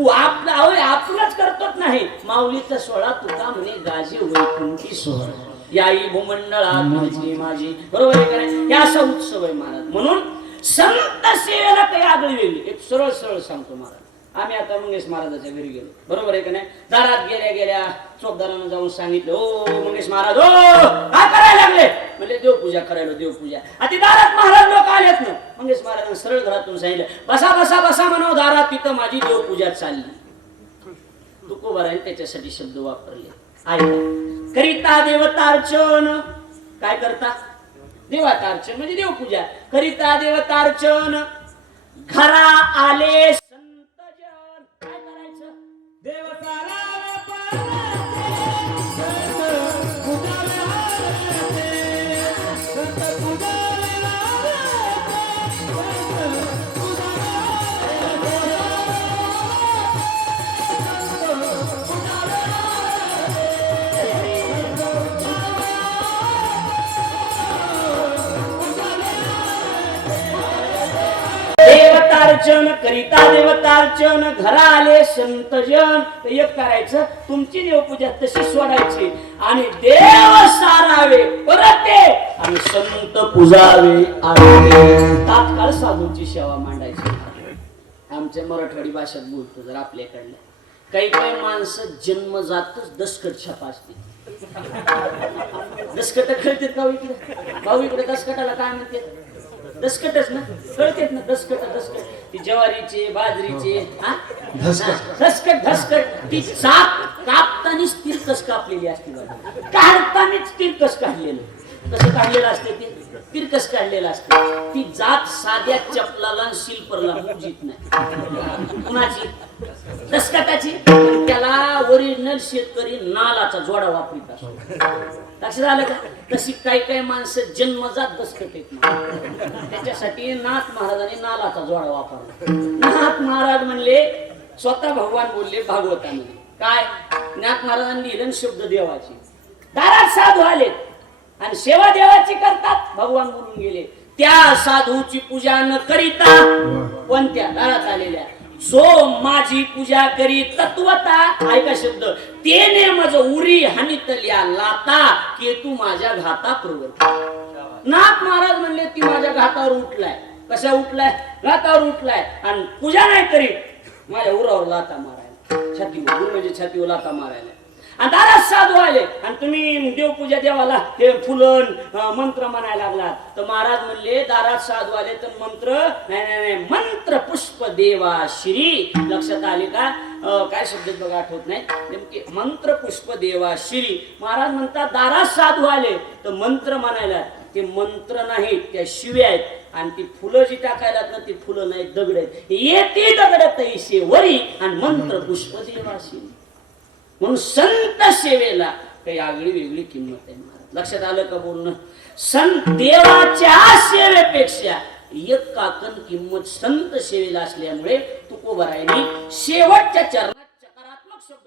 आपणच करतोच नाही. माऊलीचा सोहळा तुका म्हणे गाजी वैकुंठी सोहळा याई भूमंडळात माझी माझी बरोबर आहे का नाही. हे असा उत्सव आहे महाराज. म्हणून संत सेवेला काही आगळी वेगळी. एक सरळ सरळ सांगतो महाराज. आम्ही आता मंगेश महाराजाच्या घरी गेलो बरोबर आहे का नाही. दारात गेल्या गेल्या चोपदारानं जाऊन सांगितलं ओ मंगेश महाराज ओ काय करायला लागले म्हणजे देवपूजा करायला देवपूजा. आता दारात महाराज लोक आलेत ना. मंगेश महाराजांनी सरळ घरातून सांगितलं बसा बसा बसा म्हणा दारात तिथं माझी देवपूजा चालली. तुकोबाराने त्याच्यासाठी शब्द वापरले ऐका. करिता देवतार्चन काय करता देवतार्चन म्हणजे देवपूजा. करिता देवतार्चन घरा आले संतजन काय करायचं देवताला देवतार्चन करिता देवतार्चन घरा आले संतजन. एक करायचं तुमची देवपूजा तशी सोडायची आणि देव सारावे परते आणि संत पूजावे तात्काळ साधूची सेवा मांडायची. आमच्या मराठवाडी भाषेत बोलतो जर आपल्याकडल्या काही काही माणसं जन्मजातच दसकट छापा असते. दसकट खेळतात का इकडे भाऊ इकडे दसकटाला काय म्हणते दसकटच ना, कळतेत ना, दसकट ती ज्वारीचे बाजरीचे हा धसकट ती चाप कापतानीच तिरकस कापलेली असते बघा, काढतानीच तिरकस काढलेलं. कसं काढलेलं असते ते तिरकस काढलेलं असतं. ती जात साध्या चपलाला शिल्परला मुजीत नाही. कुणाची? दसकटाची. त्याला ओरिजिनल शेतकरी नालाचा जोडा वापरीत असतो. लक्षात आलं का? तशी काही माणसं जन्मजात दसकट येत नाही. त्याच्यासाठी नाथ महाराजांनी नालाचा जोडा वापरला. नाथ महाराज म्हणले, स्वतः भगवान बोलले भागवतामध्ये काय, नाथ महाराजांनी लिहिलं शब्द देवाची. दारात साधू आलेत आणि सेवा देवाची करतात. भगवान बोलून गेले, त्या साधूची पूजा न करिता, कोणत्या? दारात आलेल्या, जो माझी पूजा करी तत्वता, ऐका शब्द, तेने मज उरी हानितल्या लाता, के तू माझ्या घाता प्रवृत्त. नाथ महाराज म्हणले, ती माझ्या घातावर उठलाय. कशा उठलाय? घातावर उठलाय आणि पूजा नाही करीत, माझ्या उरावर लाता मारायला, छातीवर, म्हणजे छातीवर लाता मारायला. आणि दारात साधू आले आणि तुम्ही देवपूजा देवाला ते फुलन मंत्र म्हणायला लागलात. तर महाराज म्हणले, दारात साधू आले तर मंत्र नाही, मंत्र पुष्प देवा श्री. लक्षात आले का? काय शब्द बघा, आठवत नाही नेमके. मंत्र पुष्प देवा श्री. महाराज म्हणतात, दारात साधू आले तर मंत्र म्हणायला, ते मंत्र नाहीत, त्या शिव्या आहेत. आणि ती फुलं जी टाकायला ना, ती फुलं नाहीत, दगड आहेत. येते दगड तैसे वरी आणि मंत्र पुष्प देवा श्री. म्हणून संत सेवेला काही आगळी वेगळी किंमत आहे महाराज. लक्षात आलं का बोलणं? संत देवाच्या सेवेपेक्षा एक काकण किंमत संत सेवेला असल्यामुळे तुकोबारायांनी शेवटच्या चरणात सकारात्मक शब्द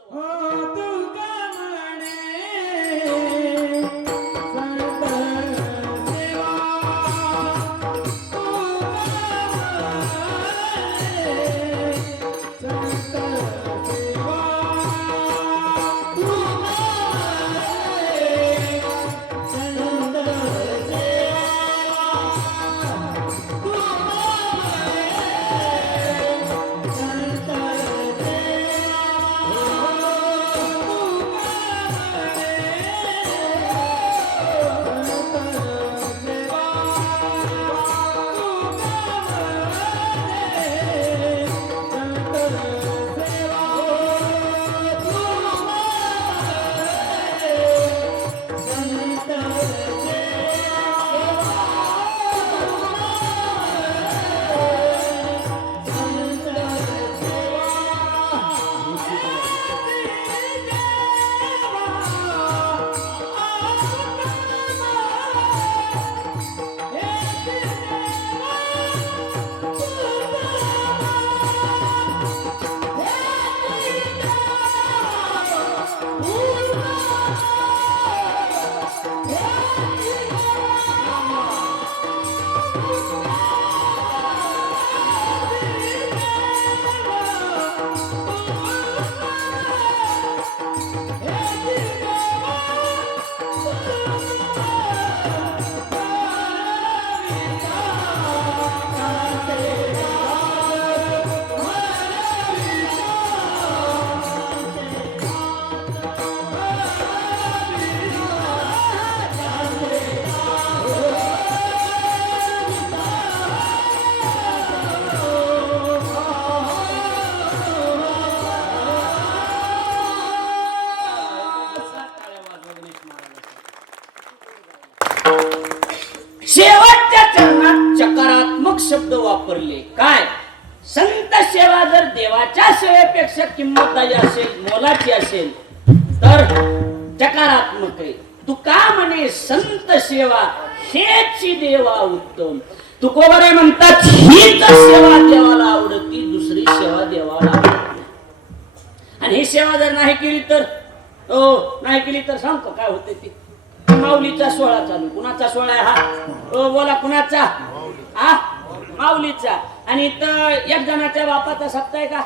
शेवटच्या चरणात सकारात्मक शब्द वापरले. काय? संत सेवा जर देवाच्या सेवेपेक्षा किंमतदायी असेल, मोलाची असेल, तर सकारात्मक आहे. तुका म्हणे संत सेवा हेच देवा उत्तम. तुकोबाराय म्हणतात, हीच सेवा देवाला आवडती, दुसरी सेवा देवाला आवडत नाही. आणि ही सेवा जर नाही केली तर नाही केली तर सांगतो काय होते ती. माऊलीचा सोहळा चालू. कुणाचा सोहळा आहे हा? बोला कुणाचा? हा, माऊलीचा. आणि इथं एक जणाच्या बापाचा सप्ताह आहे का?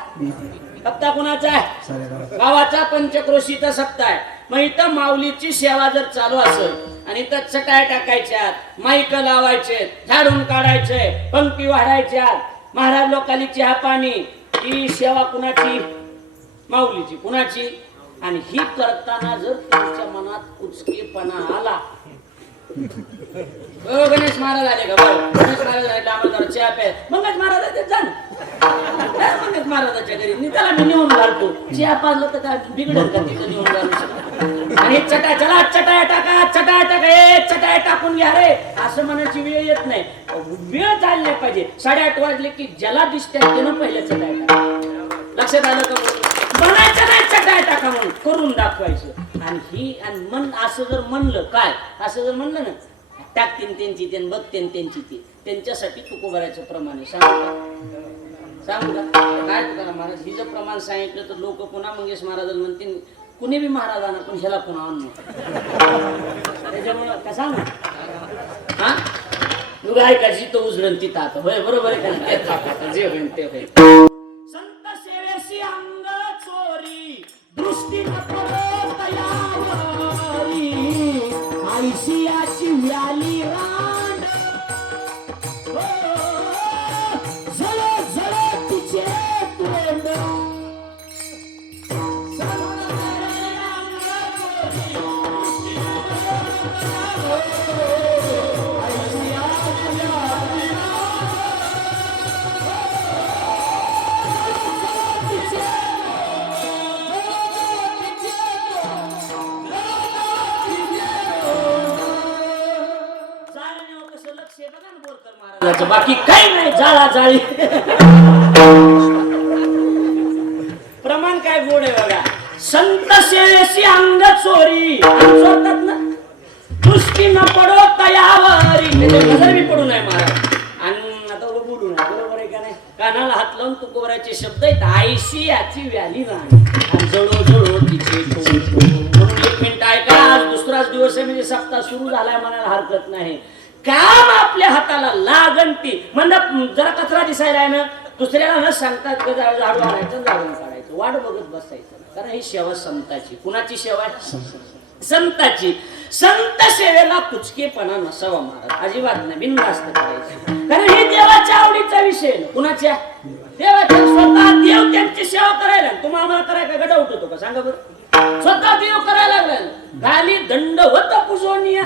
सप्ताह कुणाचा आहे? गावाचा पंचक्रोशीचा सप्ताह आहे. मग इथं माऊलीची सेवा जर चालू असेल आणि इथं चटाय टाकायच्यात, माईक लावायचे, झाडून काढायचे, पंक्ती वाढायच्या, महाराज लोकांनी चहा पाणी, ही सेवा कुणाची? माऊलीची. कुणाची? आणि ही करताना जर तुमच्या मनात कुचकेपणा आला, गणेश महाराज आले का बरं गणेश महाराज आले आम्हाला जरा चहा प्या मंगेश महाराज ते जा ना मंगेश महाराजाच्या घरी मी त्याला मी नेऊन घालतो चहा पाजलं तर काय बिघडल का तिथं नेऊन घालू शकतो आणि चटा चला चटाया टाका टाकून घ्या रे असं म्हणायची वेळ येत नाही वेळ चालली नाही पाहिजे 8:30 वाजले की ज्याला दिसते त्यानं पहिल्या चटाया टाका लक्षात आलं का म्हणायचं नाही चटाया टाका म्हणून करून दाखवायचं आणि मन असं जर म्हणलं काय असं जर म्हणलं ना टाकतीन त्यांची ते बघतेन त्यांची ती त्यांच्यासाठी तुकोबाराचं प्रमाण आहे सांगू का काय तुकाराम महाराज ही जर प्रमाण सांगितलं तर लोक पुन्हा मंगेश महाराज म्हणतील कुणी बी महाराजांना पण ह्याला पुन्हा आणू त्याच्यामुळं का सांग हा तू ऐकायची तो उजळण तिथं आता होय बरोबर आहे का जे होईल ते होईल संत सेवेशी अंग चोरी दृष्टी आयशियाची व्याली रांड झळ तिचे तोंड बाकी काही नाही जाळा जाळी प्रमाण काय गोड आहे बघा संत सेवेशी अंग चोरी चोरतात ना दृष्टी न पडो तयावरी नजर बी पडू नये महाराज आणि आता बोलू नये बरोबर आहे का नाही कानाला हात लावून तुकोबराचे शब्द आहेत आयशी याची व्याली नाही जळो जळो तिचे म्हणून 1 मिनिट ऐका आज दुसराच दिवस आहे म्हणजे सप्ताह सुरू झालाय म्हणायला हरकत नाही काम आपल्या हाताला लागण ती म्हणजे जरा कचरा दिसायला आहे ना दुसऱ्याला न सांगतात झाडू आणायचं झाडून काढायचं वाट बघत बसायचं कारण ही सेवा संताची कुणाची सेवा आहे संताची संत सेवेला कुचकेपणा नसावा महाराज अजिबात नाही बिनधास्त करायचं कारण हे देवाच्या आवडीचा विषय ना कुणाच्या देवाच्या स्वतः देव त्यांची सेवा करायला तुम्हाला आम्हाला करायला गडा उठवतो का सांगा बरं स्वतः देव करायला लागला खाली दंडवत पूजनीय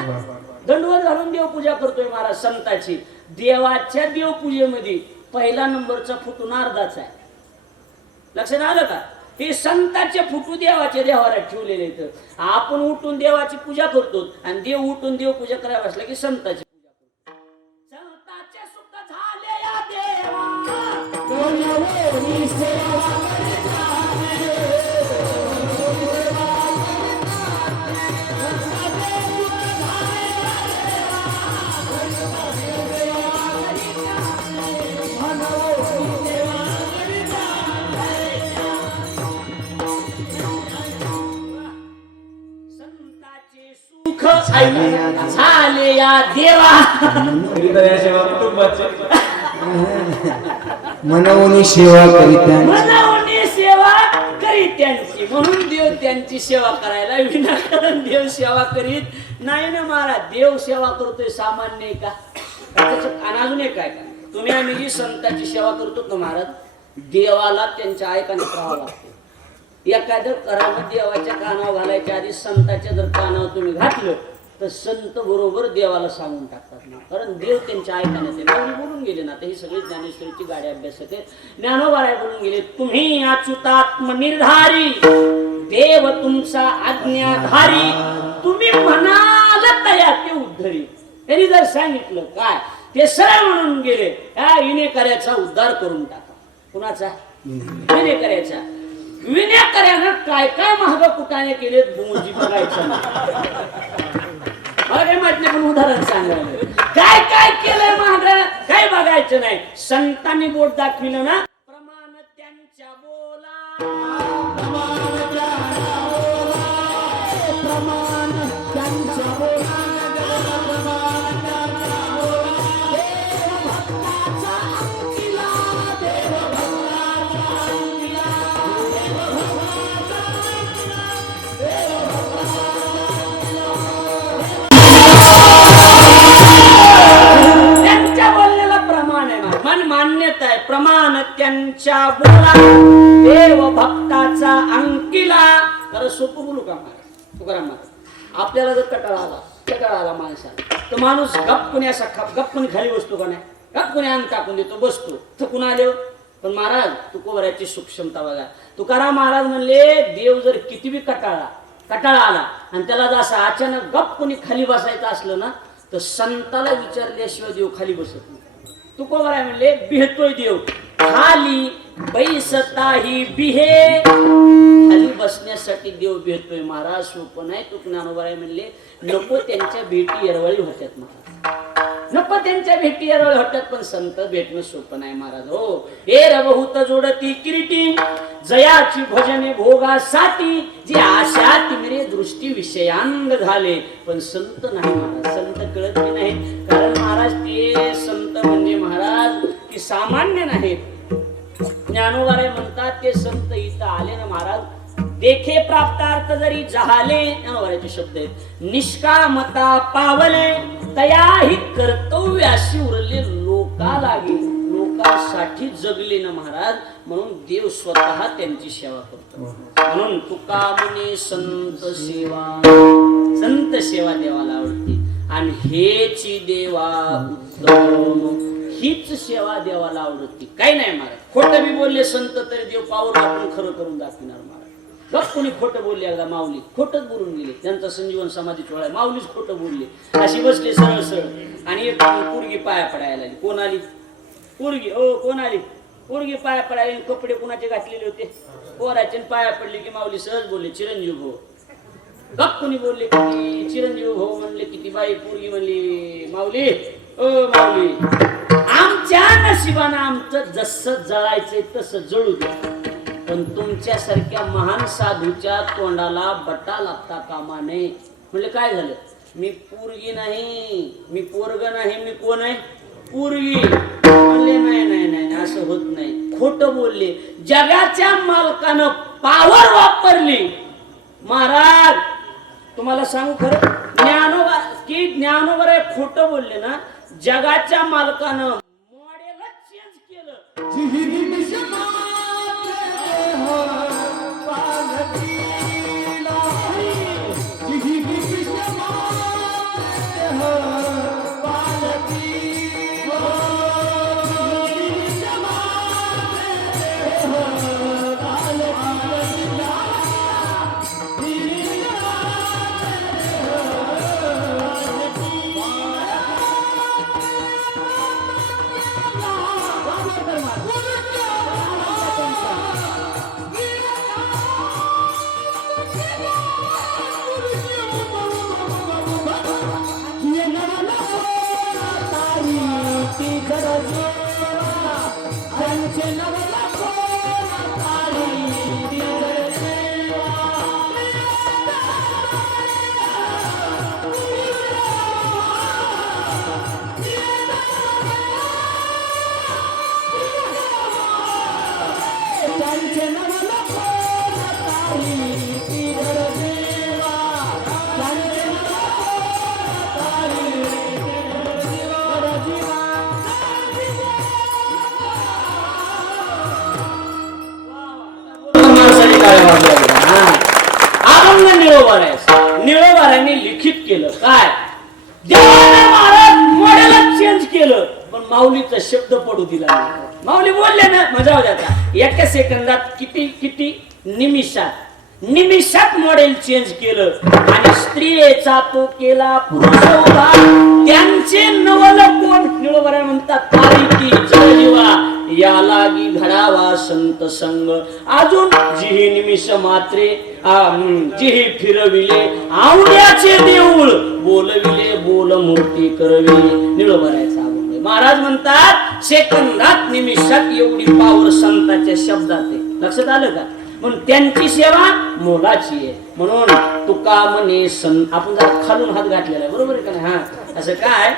दंडवत घालून देवपूजा करतोय महाराज संताची देवाच्या देवपूजेमध्ये पहिला नंबरचा फुटून अर्धाच आहे लक्षात आलं का हे संताचे फुटू देवाच्या देवाऱ्यात ठेवलेले आहेत आपण उठून देवाची पूजा करतो आणि देव उठून देवपूजा करायला बसला की संताची पूजा करतो संताचे सुख झाले या झाले या देवा मनवणी सेवा करीत्या मनवणी सेवा करीत्यांची म्हणून देव त्यांची सेवा करायला विनाकारण देव सेवा करीत नाही ना महाराज देव सेवा करतोय सामान्य का त्याचं अजून एक काय का तुम्ही आम्ही जी संतांची सेवा करतो तो महाराज देवाला त्यांच्या ऐकाने राहावं लागतं एखादं करामत देवाच्या कानावर घालायच्या आधी संताच्या जर कानावर तुम्ही घातलं तर संत बरोबर देवाला सांगून टाकतात ना कारण देव त्यांच्या ऐकाण्यात आहे बोलून गेले ना ही सगळी ज्ञानेश्वरीची गाडी अभ्यासक आहे ज्ञानोबाराय बोलून गेले तुम्ही अच्युतात्म निर्धारी देव तुमचा आज्ञाधारी तुम्ही म्हणाल तया ते उद्धरी त्यांनी जर सांगितलं काय ते सरळ म्हणून गेले या विनेकऱ्याचा उद्धार करून टाका कुणाचा विनेकऱ्याचा विनेकऱ्यानं काय काय महाग कुटाने केले बोंजी बघायचं मला काही माहित नाही पण उदाहरण सांगायला काय काय केलंय महाग काय बघायचं नाही संतांनी बोट दाखविलं ना प्रमाण त्यांच्या बोला प्रमाण त्यांच्या बोला मान्यता आहे प्रमाण त्यांच्या बोला देव भक्ताचा अंकिला तर सोपं बोलू का महाराज तुकाराम महाराज आपल्याला जर कटाळा आला माणसाला तो माणूस गपकुने असा गपकुने खाली बसतो का नाही, गपकुने अंग टाकून देतो, बसतो थकून आले. पण महाराज तुकोबराची सूक्ष्मता बघा. तुकाराम महाराज म्हणले देव जर किती बी कटाळा आला आणि त्याला जर असं अचानक गपकुने खाली बसायचं असलं ना, तर संताला विचारल्याशिवाय देव खाली बसत नाही. तुकोबराय म्हणले बिहतोय देव खाली बैसताही बिहे. खाली बसण्यासाठी देव भेटतोय महाराज, सोपं नाही. तू ज्ञानोबराय म्हणले नको त्यांच्या भेटी एरवाळी होत्यात महाराज, नको त्यांच्या भेटी एरवाळी होत्यात, पण संत भेटणं सोपं नाही महाराज. हो हे रवहूत जोडती किरीटी जयाची भजने भोगासाठी, जी आशा तिमिरे दृष्टी विषयांग झाले, पण संत नाही महाराज, संत कळत नाही. कारण महाराज ते संत म्हणजे महाराज की सामान्य नाहीत. ज्ञानोबाराय म्हणतात ते संत इथं आले ना महाराज, देखे प्राप्तार्थ जरी जहाले, ज्ञानोबारायचे शब्द आहेत, निष्कामता पावले तयाही कर्तव्याशी उरले लोका लागे. लोकांसाठी जगले ना महाराज, म्हणून देव स्वतः त्यांची सेवा करतो. म्हणून तुका म्हणे संत सेवा, संत सेवा देवाला आवडते. आणि हेची देवा उत्तम, हीच सेवा देवाला आवडते. काही नाही महाराज, खोटं बी बोलले संत तरी देव पावर आपण खरं करून दाखविणार महाराज. बघ कोणी खोटं बोलले, एकदा माऊली खोटच बोलून गेले, त्यांचा संजीवन समाधी चोळा, माऊलीच खोटं बोलले, अशी बसले सरळ सरळ. आणि एक पोरगी पाया पडायला लागली. कोण आली पोरगी? ओ कोण आली पोरगी? पाया पडायला. कपडे कोणाचे घातलेले होते? पोराचे. पाया पडले की माऊली सहज बोलले चिरंजीव भाऊ. गप कोणी बोलले की चिरंजीव भाऊ म्हणले किती. बाई पोरगी म्हणली माऊली ओ माऊली, आमच्या नशिबानं आमचं जसं जळायचंय तसं जळू द्या, पण तुमच्यासारख्या महान साधूच्या तोंडाला बटा लागता कामा नये. म्हणले काय झालं? मी पोरगी नाही, मी पोरग नाही, मी कोण आहे? पोरगी. म्हणले नाही नाही नाही, असं होत नाही. खोटं बोलले. जगाच्या मालकानं पावर वापरली महाराज. तुम्हाला सांगू खरं, ज्ञानोबराय खोटं बोलले ना, जगाच्या मालकानं मॉडेलच चेंज केलं. निळोबाराने लिखित केलं काय? देवाने महाराज मॉडेलच चेंज केलं, पण माऊलीचा शब्द पडू दिला नाही. माऊली बोलले ना मजा होत्या. एका सेकंदात किती निमिषात मॉडेल चेंज केलं. आणि स्त्रियेचा तो केला पुरुष उभा, त्यांचे नवल कोण? निळोबारा म्हणतात तारीकी जळजीवा या लागी घडावा संत संग. अजून जिही निमिष मात्रे जिही फिरविले आवड्याचे देऊळ, बोलविले बोल मूर्ती करविले. निळोबारायचा महाराज म्हणतात सेकंदात निमिषात एवढी पावर संतांच्या शब्दात आहे. लक्षात आलं का? म्हणून त्यांची सेवा मोलाची आहे. म्हणून तुका म्हणे आपण जरा खालून हात घातलेला आहे, बरोबर आहे का नाही? हा असं काय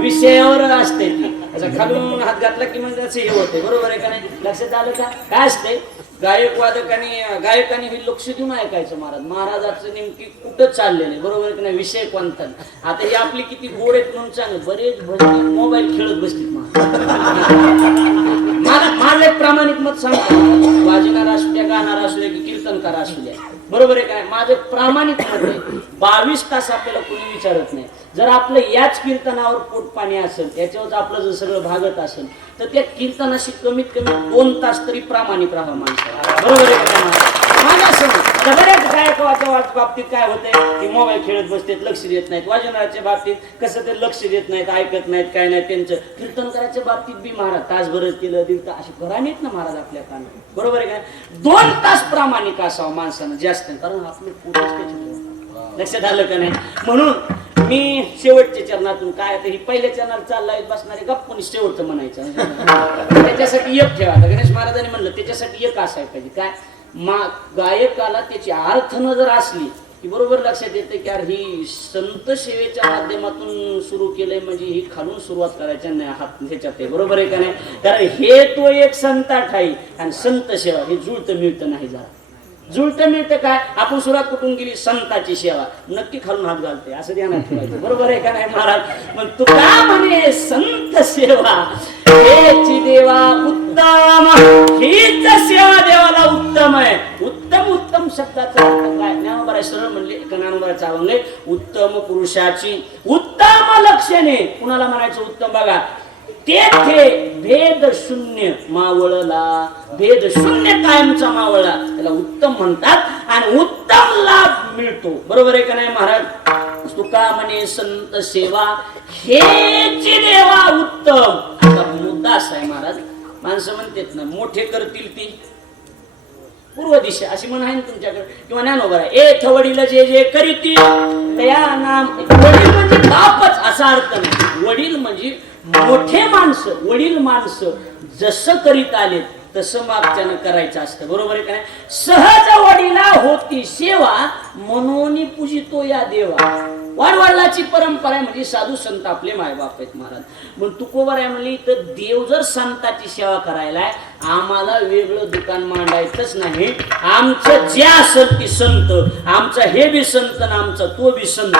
विषयावर असते ती. असं खालून हात घातला की म्हणजे असं हे होते, बरोबर आहे का नाही? लक्षात आलं का? काय असते? गायकांनी हे लक्ष देऊन ऐकायचं महाराज. महाराजाचं नेमकी कुठं चाललेलं आहे, बरोबर की नाही? विषय कोणता? आता ही आपली किती गोड आहेत म्हणून चांगलं, बरेच भजन मोबाईल खेळत बसतील. माझं एक प्रामाणिक मत सांगतो, वाजणार असू द्या, गाणार असू द्या की कीर्तनकार असू द्या, बरोबर आहे काय? माझं प्रामाणिक मत आहे. 22 तास आपल्याला कोणी विचारत नाही. जर आपलं याच कीर्तनावर पोट पाणी असेल, याच्यावर आपलं जर सगळं भागत असेल, तर त्या कीर्तनाशी कमीत कमी 2 तास तरी प्रामाणिक राहावं माणसं. बरोबर आहे का नाही? माझं असं मत. आता बऱ्याच गायकाच्या बाबतीत काय होतंय, की मोबाईल खेळत बसतात, लक्ष देत नाहीत. वाजवणाऱ्याच्या बाबतीत कसं ते लक्ष देत नाहीत, ऐकत नाहीत, काय नाही. त्यांचं कीर्तन करायच्या बाबतीत बी महाराज तासभरच केलं, 1.5 तास अशी करा नाहीत ना महाराज आपल्या कानात. बरोबर आहे का? 2 तास प्रामाणिक असावं माणसानं जास्त, कारण आपलं पोटच त्याच्यात. लक्षात आलं का नाही? म्हणून मी शेवटच्या चरणातून काय, आता ही पहिल्या चरणाला चाललाय बसणारे गप्पून शेवटचं म्हणायचं. त्याच्यासाठी एक ठेवा. गणेश महाराजांनी म्हणलं त्याच्यासाठी एक असायला पाहिजे. काय? गायकाला त्याची अर्थनं जर असली की बरोबर लक्षात येते की यार ही संत सेवेच्या माध्यमातून सुरू केलंय, म्हणजे ही खालून सुरुवात करायच्या नाही हात ह्याच्यात आहे. बरोबर आहे का नाही? कारण हे तो एक संताट आहे आणि संत सेवा हे जुळतं मिळतं नाही. जरा जुळतं मिळतं काय? आपण सुरुवात कुठून गेली? संताची सेवा, नक्की खालून हात घालते असं ध्यानात ठेवायचं. बरोबर आहे का नाही महाराज? मग तू का म्हणे संत सेवा हेची देवा उत्तम, हीच सेवा देवाला उत्तम आहे. उत्तम उत्तम शब्दाचा अर्थ काय? ज्ञानोबा सरळ म्हणले, ज्ञानोबाचा अभंग, उत्तम पुरुषाची उत्तम लक्षणे. कुणाला म्हणायचं उत्तम? बघा, तेथे भेद शून्य मावळला, भेद शून्य कायमचा मावळला, त्याला उत्तम म्हणतात आणि उत्तम लाभ मिळतो. बरोबर आहे का नाही महाराज? तुका म्हणे संत सेवा हेची देवा उत्तम. आता मुद्दा असा आहे महाराज, माणसं म्हणतात ना मोठे करतील ती पूर्व दिशा, अशी म्हण आहे ना तुमच्याकडे, किंवा ज्ञानोबा ए थवडीला जे जे करीती त्या नाम. वडील म्हणजे बापच असा अर्थ नाही. वडील म्हणजे मोठे माणसं, वडील माणसं जसं करीत आले तसं मागच्यानं करायचं असतं. बरोबर आहे का नाही? सहज वडीला होती सेवा, मनोनी पूजितो या देवा. वाडवडिलाची परंपरा आहे, म्हणजे साधू संत आपले मायबाप आहेत महाराज. मग तुकोबर आहे म्हणली तर देव जर संताची सेवा करायला, आम्हाला वेगळं दुकान मांडायचंच नाही. आमचं जे असेल ती संत, आमचा हे बी संत ना आमचा तो बी संत.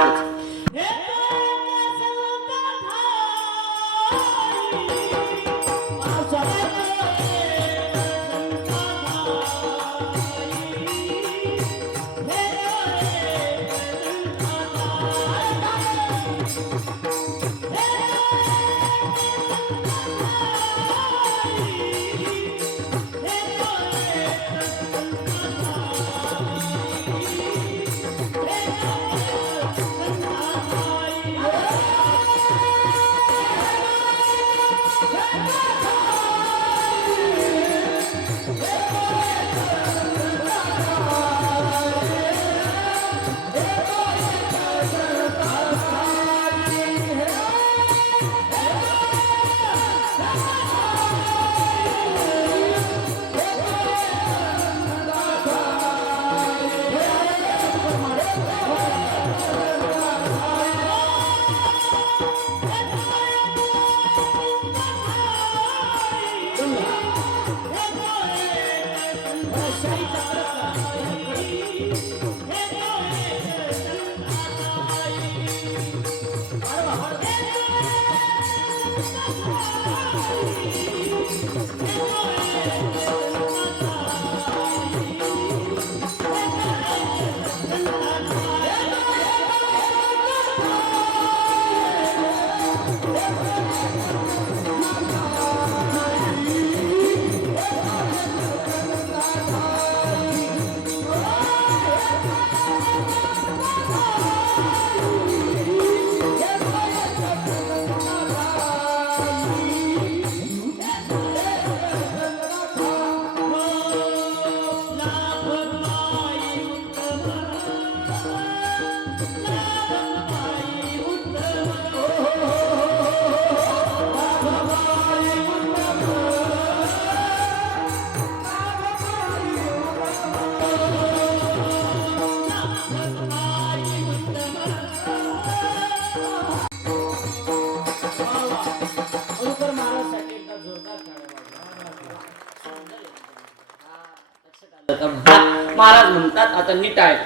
महाराज म्हणतात आता नीट आहे,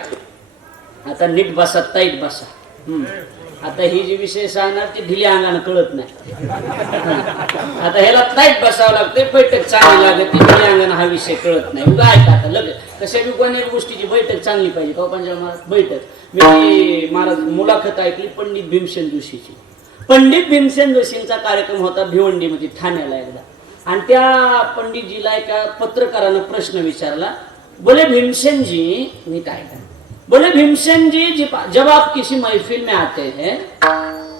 आता नीट बसा, ताईट बसा. आता ही जी विषय सांगणार ती ढिल्या अंगानं कळत नाही. आता ह्याला ताईट बसावं लागते, बैठक चांगली लागते, ढिल्या अंगानं हा विषय कळत नाही. काय आता लगेच कशा बी कोणी गोष्टीची बैठक चांगली पाहिजे का पंजाब महाराज? बैठक मी महाराज मुलाखत ऐकली पंडित भीमसेन जोशीची. पंडित भीमसेन जोशींचा कार्यक्रम होता भिवंडीमध्ये ठाण्याला एकदा, आणि त्या पंडितजीला एका पत्रकारानं प्रश्न विचारला. बोले भीमसेन जी, नीट ऐका, बोले भीमसेन जी जब आप किसी महफिल में आते हैं,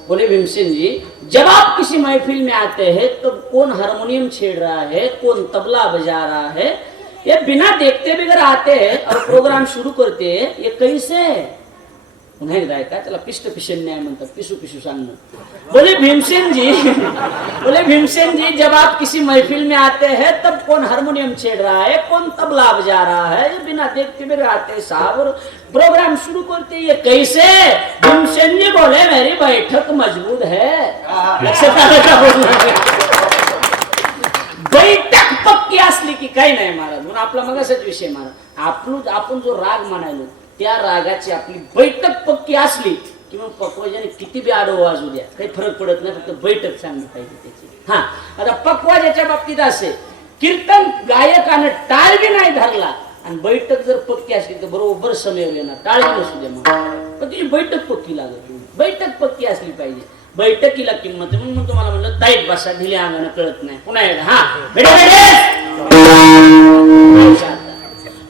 बोले भीमसेन जी जब आप किसी महफिल में आते हैं तो कौन हारमोनियम छेड़ रहा है, कौन तबला बजा रहा है, ये बिना देखते बगैर आते हैं और प्रोग्राम शुरू करते हैं, ये कैसे है? पुन्हा एकदा ऐका, त्याला पिष्ट पिशन्याय म्हणतात, पिसू पिसू सांगणं. बोले भीमसेन जी जब आप किसी महफिल में आते हैं तब कौन हारमोनियम छेड़ रहा है, कौन तबला बजा रहा है, ये बिना देखते बगैर आते हैं साहब और प्रोग्राम शुरू करते हैं, ये कैसे? भीमसेन जी बोले मेरी बैठक मजबूत है. लक्षात आलं का बोलणं? बैठक पक्की असली की काही नाही महाराज. म्हणून आपला मगाचाच विषय महाराज, आपण जो राग म्हणायलो त्या रागाची आपली बैठक पक्की असली किंवा पक्वाजाने किती बी आडो वाजू द्या, काही फरक पडत नाही, फक्त बैठक चांगली पाहिजे त्याची. हा, आता पक्वाजाच्या बाबतीत असे, कीर्तन गायकानं टाळ बी नाही धरला आणि बैठक जर पक्की असली तर बरोबर समेवर येणार. टाळ बी नसू द्या मग, पण तिची बैठक पक्की लागत. बैठक पक्की असली पाहिजे, बैठकीला किंमत. म्हणून तुम्हाला म्हणलं ताईत बसा, ढिल्या अंगानं कळत नाही. पुन्हा एकदा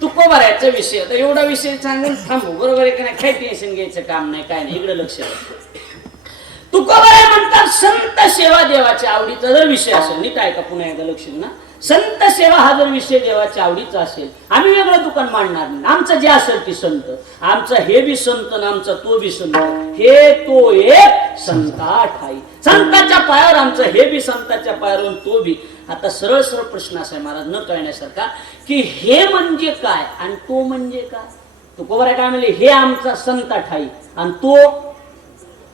तुकोबारायचा विषय. आता एवढा विषय सांगून थांबू, बरोबर आहे का नाही? काही टेन्शन घ्यायचं काम नाही, काय नाही, इकडे लक्ष द्या. तुकोबाराय म्हणतात संत सेवा देवाच्या आवडीचा जर विषय असेल, नीट ऐका पुन्हा एकदा लक्ष देऊ ना, संत सेवा हा जर विषय देवाच्या आवडीचा असेल, आम्ही वेगळं दुकान मांडणार नाही. आमचं जे असेल ते संत, आमचा हे बी संत आणि आमचा तो बी संत, हे तो एक संता ठाई. संताच्या पायावर आमचं हे बी संताच्या पायावर तो बी. आता सरळ सरळ प्रश्न असा आहे महाराज, न कळण्यासारखा, की हे म्हणजे काय आणि तो म्हणजे काय? तुकोबाराय काय म्हणले? हे आमचा संता ठाई आणि तो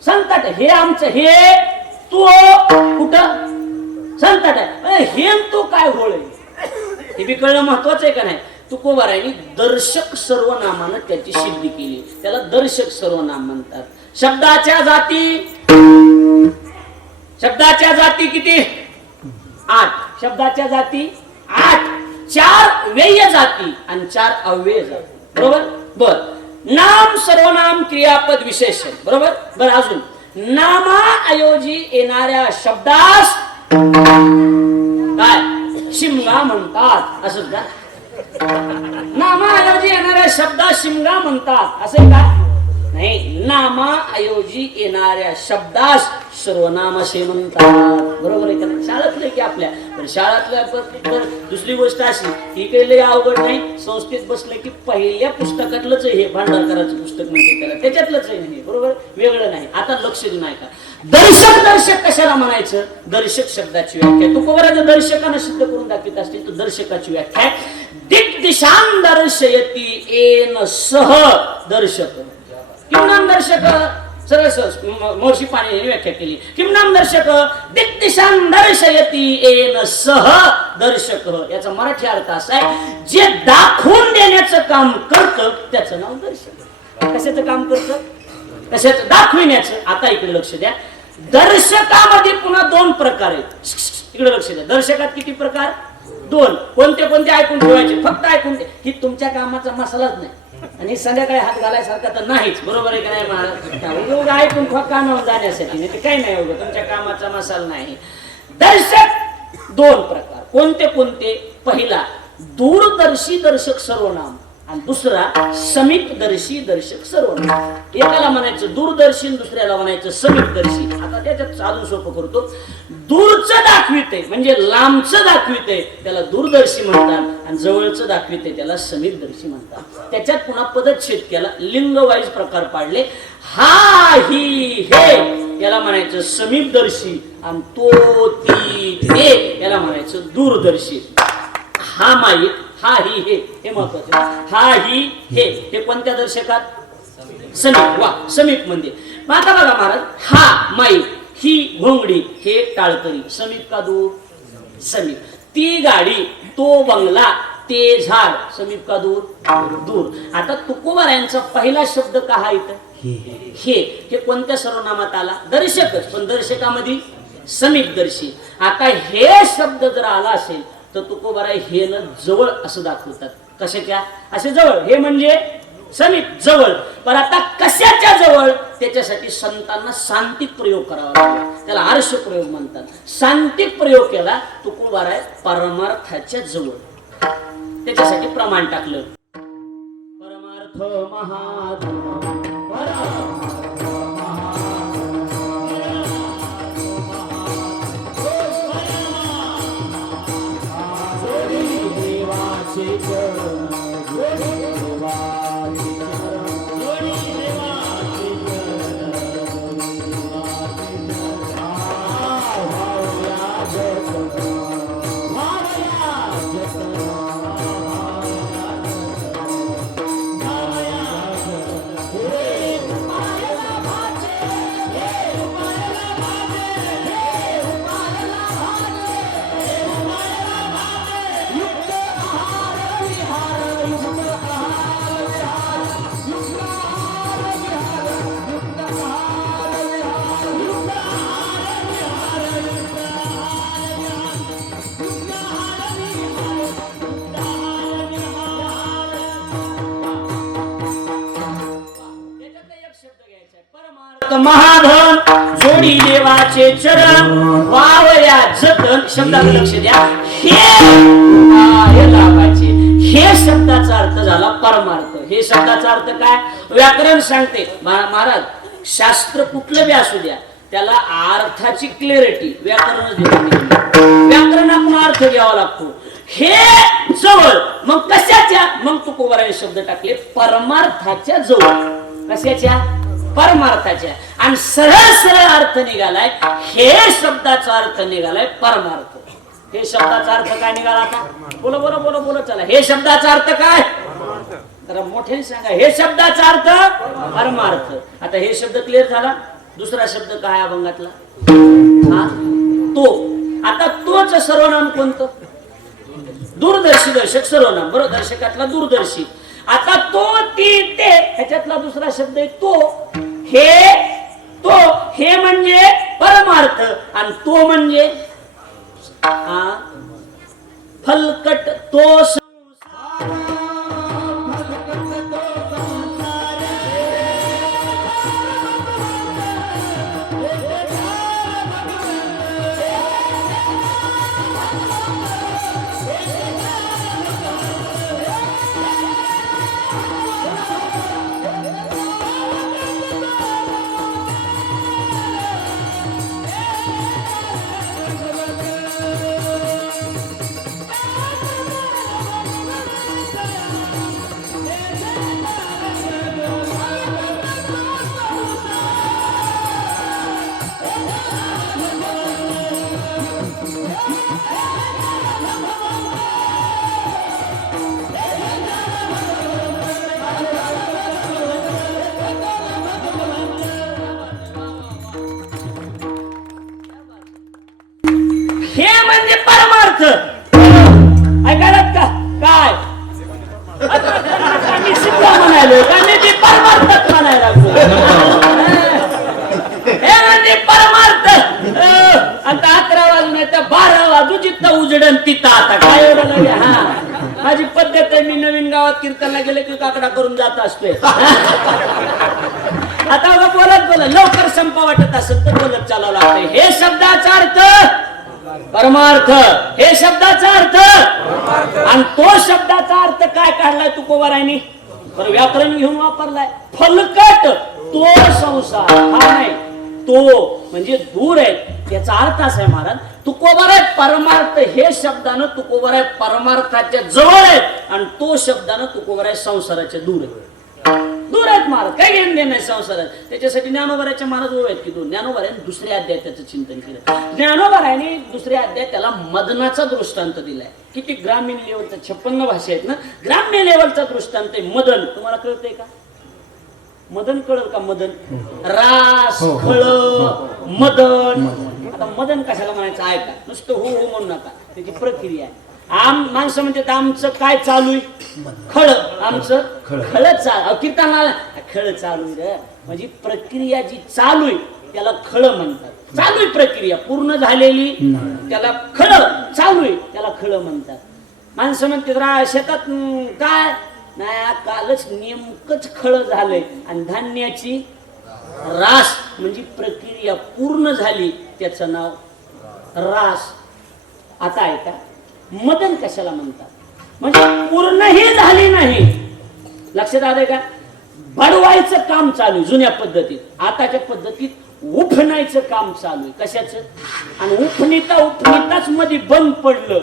संताट. हे आमचं, हे तो कुठं संताट आहे, हे तो काय होळ आहे हे बी कळणं महत्वाचं आहे का नाही? तुकोबारायांनी दर्शक सर्वनामानं त्याची सिद्धी केली, त्याला दर्शक सर्वनाम म्हणतात. शब्दाच्या जाती किती? 8. शब्दाच्या जाती 8. 4 व्यय जाती आणि 4 अव्यय जाती. बरोबर? बर. नाम, सर्वनाम, क्रियापद, विशेषण. बरोबर? बर. अजून नामाऐवजी येणाऱ्या शब्दास काय शिमगा म्हणतात, असं का? नामाऐवजी येणाऱ्या शब्दास शिमगा म्हणतात, असं का? नाही, नामाऐवजी येणाऱ्या शब्दास सर्वनाम असे म्हणतात. बरोबर आहे का नाही? शाळेतलं की आपल्या शाळातल्या दुसरी गोष्ट अशी, ही काही लय अवघड नाही. संस्थेत बसलं की पहिल्या पुस्तकातलंच हे भांडारकरांचं पुस्तक म्हणजे त्याला त्याच्यातलंच आहे नाही, बरोबर, वेगळं नाही. आता लक्ष देऊ नाही का? दर्शक कशाला म्हणायचं? दर्शक शब्दाची व्याख्या तुकोबाराय दर्शकानं सिद्ध करून दाखवित असतील तर दर्शकाची व्याख्या दिग्दिशां दर्शयति येन सह दर्शक. किम नाम दर्शक? सरळ महर्षी पाणिनीने व्याख्या केली. किम नाम दर्शक? दिग्दिशां दर्शयति येन सह दर्शक. याचा मराठी अर्थ असा आहे, जे दाखवून देण्याचं काम करतं त्याचं नाव दर्शक. कशाचं काम करतं? कशाचं? दाखविण्याचं. आता इकडे लक्ष द्या, दर्शकामध्ये पुन्हा 2 प्रकार आहेत. इकडे लक्ष द्या, दर्शकात किती प्रकार? 2. कोणते कोणते ऐकून ठेवायचे, फक्त ऐकून ठेवा. ही तुमच्या कामाचा मसालाच नाही आणि संध्याकाळी हात घालायसारखा तर नाहीच. बरोबर आहे का नाही महाराज? एवढं ऐकून कामावर जाण्यासाठी नाही, ते काही नाही, एवढं तुमच्या कामाचा मसाला नाही. दर्शक 2 प्रकार. कोणते कोणते? पहिला दूरदर्शी दर्शक सर्वनाम आणि दुसरा समीपदर्शी दर्शक सर्वनाम. एकाला म्हणायचं दूरदर्शी, दुसऱ्याला म्हणायचं समीपदर्शी. आता त्याच्यात चालू सोपं करतो. दूरचं दाखविते म्हणजे लांबचं दाखविते त्याला दूरदर्शी म्हणतात आणि जवळचं दाखविते त्याला समीपदर्शी म्हणतात. त्याच्यात पुन्हा पदच्छेद केला, लिंग वाईज प्रकार पाडले. हा ही हे याला म्हणायचं समीपदर्शी आणि तो ती ते याला म्हणायचं दूरदर्शी. हा माईक, हा ही हे महत्वाचं. हा ही हे कोणत्या दर्शकात? समीप. वा, समीप म्हणजे आता बघा महाराज, हा माईक, ही घोंगडी, हे टाळकरी. समीप का दूर? समीप. ती गाडी, तो बंगला, ते झाड. समीप का दूर? दूर. आता तुकोबारायांचा पहिला शब्द का हा इथं? हे कोणत्या सर्वनामात आला? दर्शकच, पण दर्शकामध्ये समीपदर्शी. आता हे शब्द जर आला असेल तर तुकोबाराय हे न जवळ असं दाखवतात. कशाच्या? असे जवळ. हे म्हणजे समीप जवळ. पण आता कशाच्या जवळ? त्याच्यासाठी संतांना सांतिक प्रयोग करावा लागला. त्याला आर्ष प्रयोग म्हणतात. सांतिक प्रयोग केला. तुकोबाराय परमार्थाच्या जवळ. त्याच्यासाठी प्रमाण टाकलं. परमार्थ महाधन महाधन जोडी देवाचे चरण वावया जतन. शब्दाला लक्ष द्या. हे लाभाचे हे शब्दाचा अर्थ झाला परमार्थ. हे शब्दाचा अर्थ काय? व्याकरण सांगते महाराज. शास्त्र कुठलं बी असू द्या त्याला अर्थाची क्लॅरिटी व्याकरणच देते. व्याकरणातून अर्थ घ्यावा लागतो. हे जवळ मग कशाच्या? मग तुकोबाराने शब्द टाकले परमार्थाच्या जवळ. कशाच्या? परमार्थाच्या. आणि सरळ सरळ अर्थ निघालाय. हे शब्दाचा अर्थ निघालाय परमार्थ. हे शब्दाचा अर्थ काय निघाला? आता बोला बोला बोला बोला चला. हे शब्दाचा अर्थ काय? तर मोठ्याने सांगा. हे शब्दाचा अर्थ परमार्थ. आता हे शब्द क्लिअर झाला. दुसरा शब्द काय अभंगातला? हा तो. आता तोच सर्वनाम कोणतं? दूरदर्शी दर्शक सर्वनाम. बरोबर. दर्शकातला दूरदर्शी. आता तो ती ते ह्याच्यातला दुसरा शब्द आहे तो. हे तो हे म्हणजे परमार्थ आणि तो म्हणजे फलकट तो म्हणजे परमार्थ. ऐकायलात का? काय मी सिद्ध म्हणालो का? मी परमार्थच म्हणायला लागलो. हे म्हणजे परमार्थ. आता 11 वाजून नाही तर 12 वाजू जिथं उजडन तिथं. आता काय एवढं नाही. हा माझी पद्धत आहे. मी नवीन गावात कीर्तनला गेले की काकडा करून जात असतोय. आता बघा बोलत बोलत लवकर संपा वाटत असेल तर बोलत चालावं लागतंय. हे शब्दाचा अर्थ परमार्थ. हे शब्दाचा अर्थ आणि तो शब्दाचा अर्थ काय काढलाय तुकोबारायनी? पण व्याकरण घेऊन वापरलाय. फलकट तो संसार. हा नाही तो म्हणजे दूर आहे. याचा अर्थ असा आहे महाराज. तुकोबाराय परमार्थ हे शब्दानं तुकोबाराय परमार्थाच्या जवळ आहे आणि तो शब्दानं तुकोबाराय संसाराच्या दूर आहे. दूर आहेत महाराज. काय घेणं देणं नाही संसारात. त्याच्यासाठी ज्ञानोबारायच्या महाराज ओळ आहेत की दोन. ज्ञानोबारायने दुसऱ्या अध्यायात त्याचं चिंतन केलं. ज्ञानोबारायने दुसऱ्या अध्यायात त्याला मदनाचा दृष्टांत दिलाय. किती ग्रामीण लेवलचा 56 भाषा आहेत ना. ग्राम्य लेवलचा दृष्टांत आहे मदन. तुम्हाला कळतंय का? मदन कळल का? मदन रास खळ मदन. आता मदन कशाला म्हणायचं? ऐका नुसतं हो हो म्हणू नका. त्याची प्रक्रिया आहे. माणसं म्हणजे आमचं काय चालू आहे? खळ. आमचं खळ चालू. कीर्तनाला खळ चालू आहे म्हणजे प्रक्रिया जी चालू आहे त्याला खळ म्हणतात. चालू आहे प्रक्रिया पूर्ण झालेली त्याला खळ. चालू आहे त्याला खळ म्हणतात. माणसं म्हणते शेतात काय नाही कालच नेमकंच खळ झालंय आणि धान्याची रास म्हणजे प्रक्रिया पूर्ण झाली, त्याचं नाव रास. आता ऐका, मदन कशाला म्हणतात? म्हणजे पूर्णही झाली नाही. लक्षात आलंय का? बडवायचं काम चालू जुन्या पद्धतीत, आताच्या पद्धतीत उफणायचं काम चालू आहे. कशाचं? आणि उफणीताच मध्ये बंद पडलं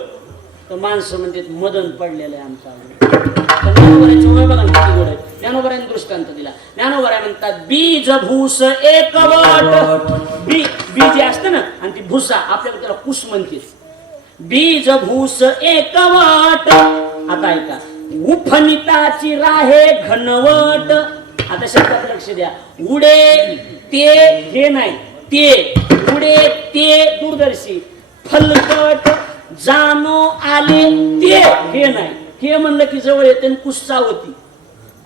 तर माणसं म्हणजे मदन पडलेलं आहे आमचा. ज्ञानोबरांनी दृष्टांत दिला. ज्ञानोबराय म्हणतात बीज भूस एकवट. बी जे असतं ना आणि ती भुसा, आपल्याला त्याला कुस म्हणते. बीज भूस एकवट. आता ऐका, उफणिताची राहे घनवट. आता शब्दात लक्ष द्या. उडे ते हे नाही, ते उडे ते दूरदर्शी. फलकट जाणो आले ते हे नाही. हे म्हणलं की जवळ येते कुस्सावती.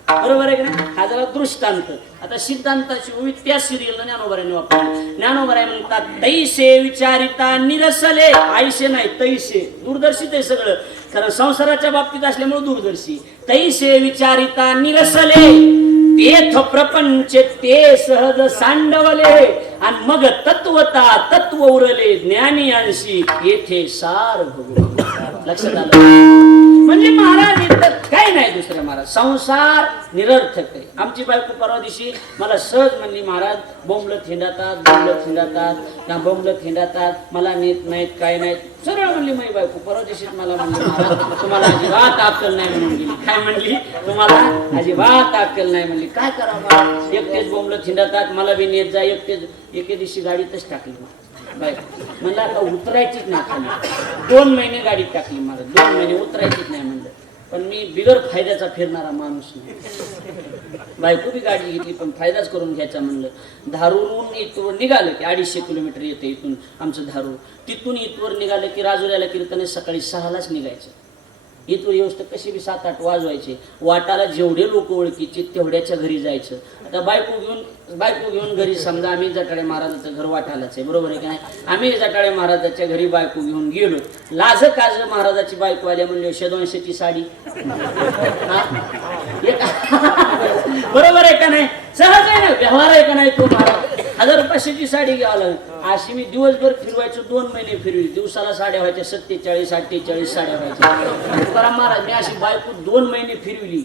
बरोबर आहे की नाही? हा झाला दृष्टांत. आता सिद्धांताची भूमी त्या सिरियल ज्ञानोबरांनी वापरली. ज्ञानोबराय म्हणतात तैसे विचारिता निरसले. आईसे नाही, तैसे. दूरदर्शित आहे सगळं, कारण संसाराच्या बाबतीत असल्यामुळे दूरदर्शी. तैसे विचारिता निरसले तेथ प्रपंच ते सहज सांडवले. आणि मग तत्वता तत्व उरले ज्ञानी अंशी येथे सार भोगू. लक्षात आलं? म्हणजे महाराज इथं काही नाही दुसरं. महाराज संसार निरर्थक आहे. आमची बायको परवा दिवशी मला सहज म्हणली, महाराज बोंबलत हिंडातात, बोंबलत हिंडातात, त्या बोंबलत हिंडातात, मला नेत नाहीत, काय नाहीत. सरळ म्हणली माझी बायको परवा दिवशी मला म्हणली, महाराज तुम्हाला अजिबात अक्कल नाही म्हणून गेली. काय म्हणली? तुम्हाला अजिबात अक्कल नाही म्हणली. काय करावं? एकटेच बोंबलत हिंडातात, मला बी नेत जा. एकटेच एके दिवशी गाडीतच टाकली म्हणलं आता उतरायचीच नाही खाली. 2 महिने गाडीत टाकली मला. 2 महिने उतरायचीच नाही म्हणलं. पण मी बिगर फायद्याचा फिरणारा माणूस नाही. बायको बी गाडी घेतली पण फायदाच करून घ्यायचा म्हणलं. धारूरहून इथवर निघालं की 250 किलोमीटर येते इथून आमचं धारूर. तिथून इथवर निघालं की राजुऱ्याला कीर्तने सकाळी 6लाच निघायचं. इथवर व्यवस्था कशी बी 7-8 वाजवायचे. वाटाला जेवढे लोक ओळखीचे तेवढ्याच्या घरी जायचं. आता बायको घेऊन घरी, समजा आम्ही जटाळे महाराजाचं घर वाटालाच आहे, बरोबर आहे की नाही? आम्ही जटाळे महाराजाच्या घरी बायको घेऊन गेलो. लाज काज महाराजाची बायको आल्या म्हणले 100-200ची साडी. बरोबर आहे का नाही? सहज आहे ना, व्यवहार आहे का नाही? तो महाराज 1000-500ची साडी घ्यावं लागेल. अशी मी दिवसभर फिरवायचो. 2 महिने फिरवी. दिवसाला साड्या व्हायच्या 47-48 साड्या व्हायच्या. तुकाराम महाराज मी अशी बायको 2 महिने फिरविली.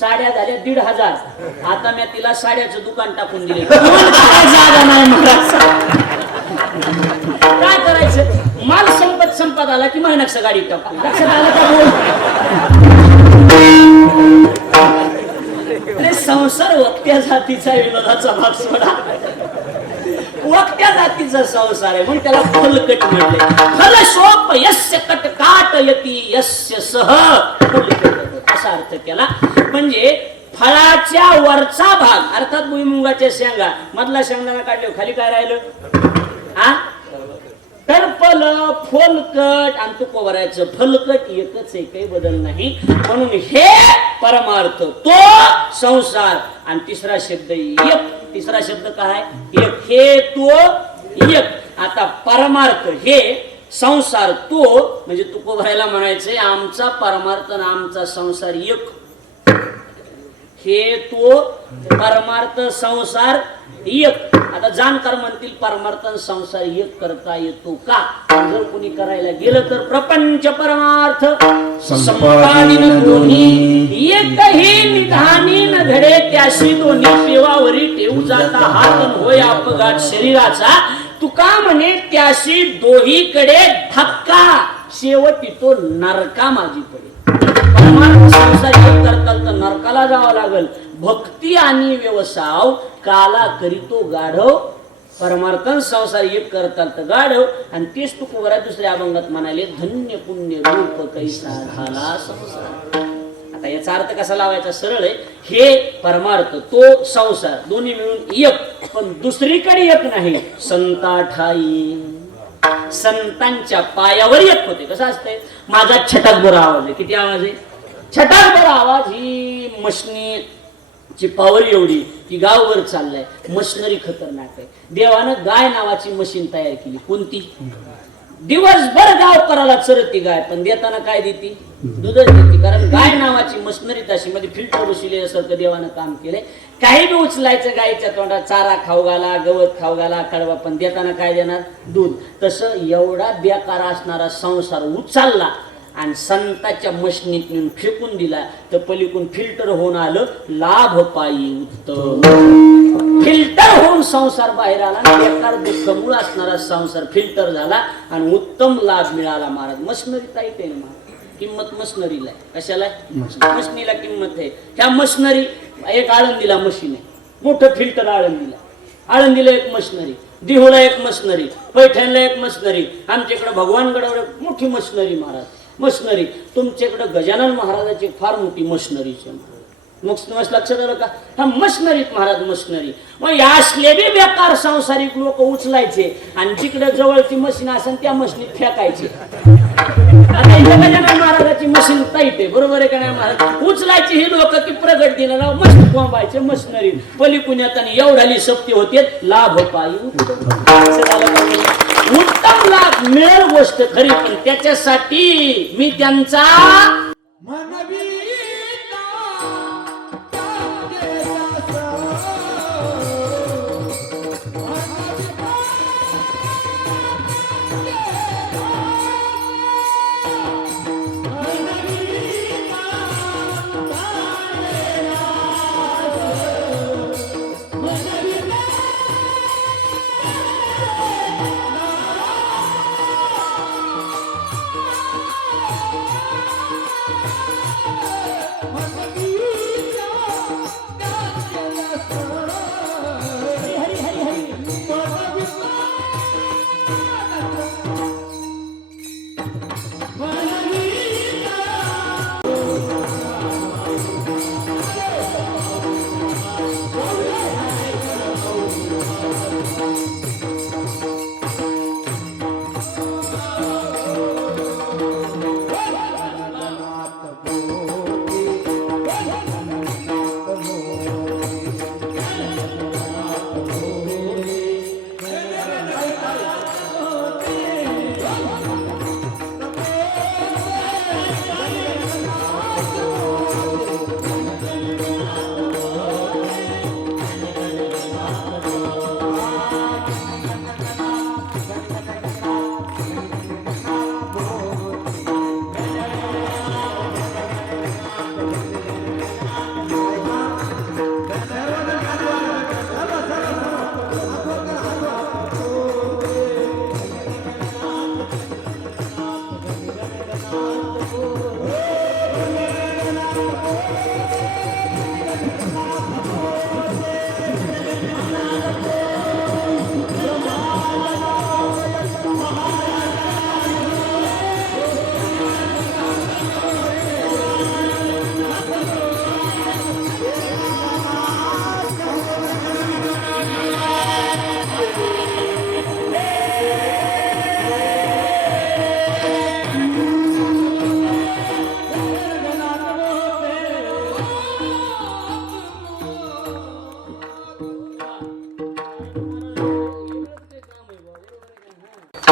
साड्या झाल्या 1,500. आता मी तिला साड्याचं दुकान टाकून दिले. काय करायचं? माल संपत आला की महिनाक्ष गाडी टाकतो. लक्षात आलं का? संसार वक्त्या जातीचा विनोदाचा भाग सोडा. वक्त्या जातीचा संसार आहे म्हणून त्याला फलकट म्हणले. फलशोप यस्य कटकाट यती यस्य सह फलकट असा अर्थ केला. म्हणजे फळाच्या वरचा भाग अर्थात भुईमुगाच्या शेंगा मधला शेंगदाणा काढले खाली काय राहिलं? टरफल फोलकट आणि तुप भरायचं. फलकट एकच आहे, काही बदल नाही. म्हणून हे परमार्थ तो संसार. आणि तिसरा शब्द एक. तिसरा शब्द काय? एक. हे तो एक. आता परमार्थ हे संसार तो म्हणजे तुप भरायला म्हणायचंय आमचा परमार्थ आणि आमचा संसार एक. हे तो परमार्थ संसार एक. आता जाणकार म्हणतील परमार्थ संसार एक करता येतो का? जर कोणी करायला गेलं तर प्रपंच परमार्थ संपादीन दोन्ही एकही निधानी न घडे त्याशी दोन्ही पेवावरी ठेवू जाता हात होय अपघात शरीराचा. तुका म्हणे त्याशी दोहीकडे धक्का शेवटी तो नरका माझी पडे. परमार्थ संसार एक करता तर नरकाला जावं लागल. भक्ती आणि व्यवसाय काला करीतो गाढव. परमार्थन संसार एक करता तर गाढव. आणि तेच तू कोरा दुसऱ्या अभंगात म्हणाले धन्य पुण्य रूप कैसा झाला संसार. आता याचा अर्थ कसा लावायचा? सरळ आहे. हे परमार्थ तो संसार दोन्ही मिळून एक. पण दुसरीकडे एक नाही. संता ठाई संतांच्या पायावर एक होते. कसं असतंय? माझा छटाकभर आवाज आहे. किती आवाज आहे? छटाकभर आवाज. ही मशनीची पावर एवढी की गावभर चाललाय. मशिनरी खतरनाक आहे. देवानं गाय नावाची मशीन तयार केली. कोणती? दिवसभर गावकराला चरती गाय, पण देताना काय देते? दूधच देते. कारण गाय नावाची मशनरी तशी मध्ये फिल्टर बसविल्यासारखं देवानं काम केलंय. काही बी उचलायचं गायच्या तोंडात, चारा खाऊ घाला, गवत खाऊ घाला, कडवा, पण देताना काय देणार? दूध. तसं एवढा बेकार असणारा संसार उचलला आणि संतांच्या मशनीत नेऊन फेकून दिला, तर पलीकडून फिल्टर होऊन आलं लाभ पायी उत्तम. फिल्टर होऊन संसार बाहेर आला, बेकार दुःखमूळ असणारा संसार फिल्टर झाला आणि उत्तम लाभ मिळाला. महाराज मशनरी ताईत आहे ना महाराज, किंमत मशनरीला आहे. कशाला? मशनीला किंमत आहे. ह्या मशनरी, एक आळंदीला मशीन आहे, मोठं फिल्टर आळंदीला, आळंदीला एक मशनरी, दिहोला एक मशनरी, पैठणला एक मशनरी, आमच्याकडे भगवानगडावर एक मोठी मशनरी महाराज. मशनरी तुमच्याकडे गजानन महाराजाची फार मोठी मशनरी आहे. मग लक्षात आलं का? हा मशनरीत महाराज मशनरी. मग या असले बी बेकार सांसारिक लोक उचलायचे आणि जिकडे जवळची मशीन असेल त्या मशीनीत फेकायचे. आता गजानन महाराजाची मशीन टाईट आहे, बरोबर आहे का नाही महाराज? उचलायची ही लोक की प्रगट दिला मस्त कोंबायचे मशनरी. पली पुण्यात आणि एवढाली सप्ती होते लाभ पायी उत्तम लाभ मिळेल गोष्ट खरी, पण त्याच्यासाठी मी त्यांचा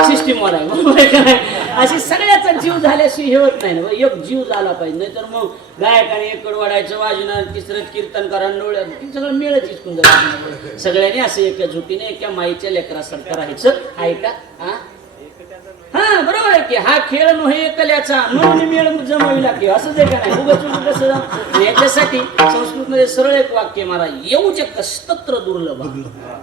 सिस्टीमवर आहे, बरोबर आहे का नाही? अशी सगळ्याचा जीव झाल्याशिवाय हे होत नाही ना. एक जीव झाला पाहिजे, नाहीतर मग गायकाने एकड वाढायचं, वाजणार तिसरं कीर्तन करा, डोळ्यात सगळं मिळत इचकून जायचं. सगळ्यांनी असं एका झुटीने एका माईच्या लेकरासारखं राहायचं. आहे का? हा बरोबर आहे की हा खेळ नव्हे एकल्याचा, म्हणून मेळ जमविला की असंच आहे का नाही? उगाच कसं याच्यासाठी संस्कृतमध्ये सरळ एक वाक्य मारा, येऊचे कस्तत्र दुर्लभ.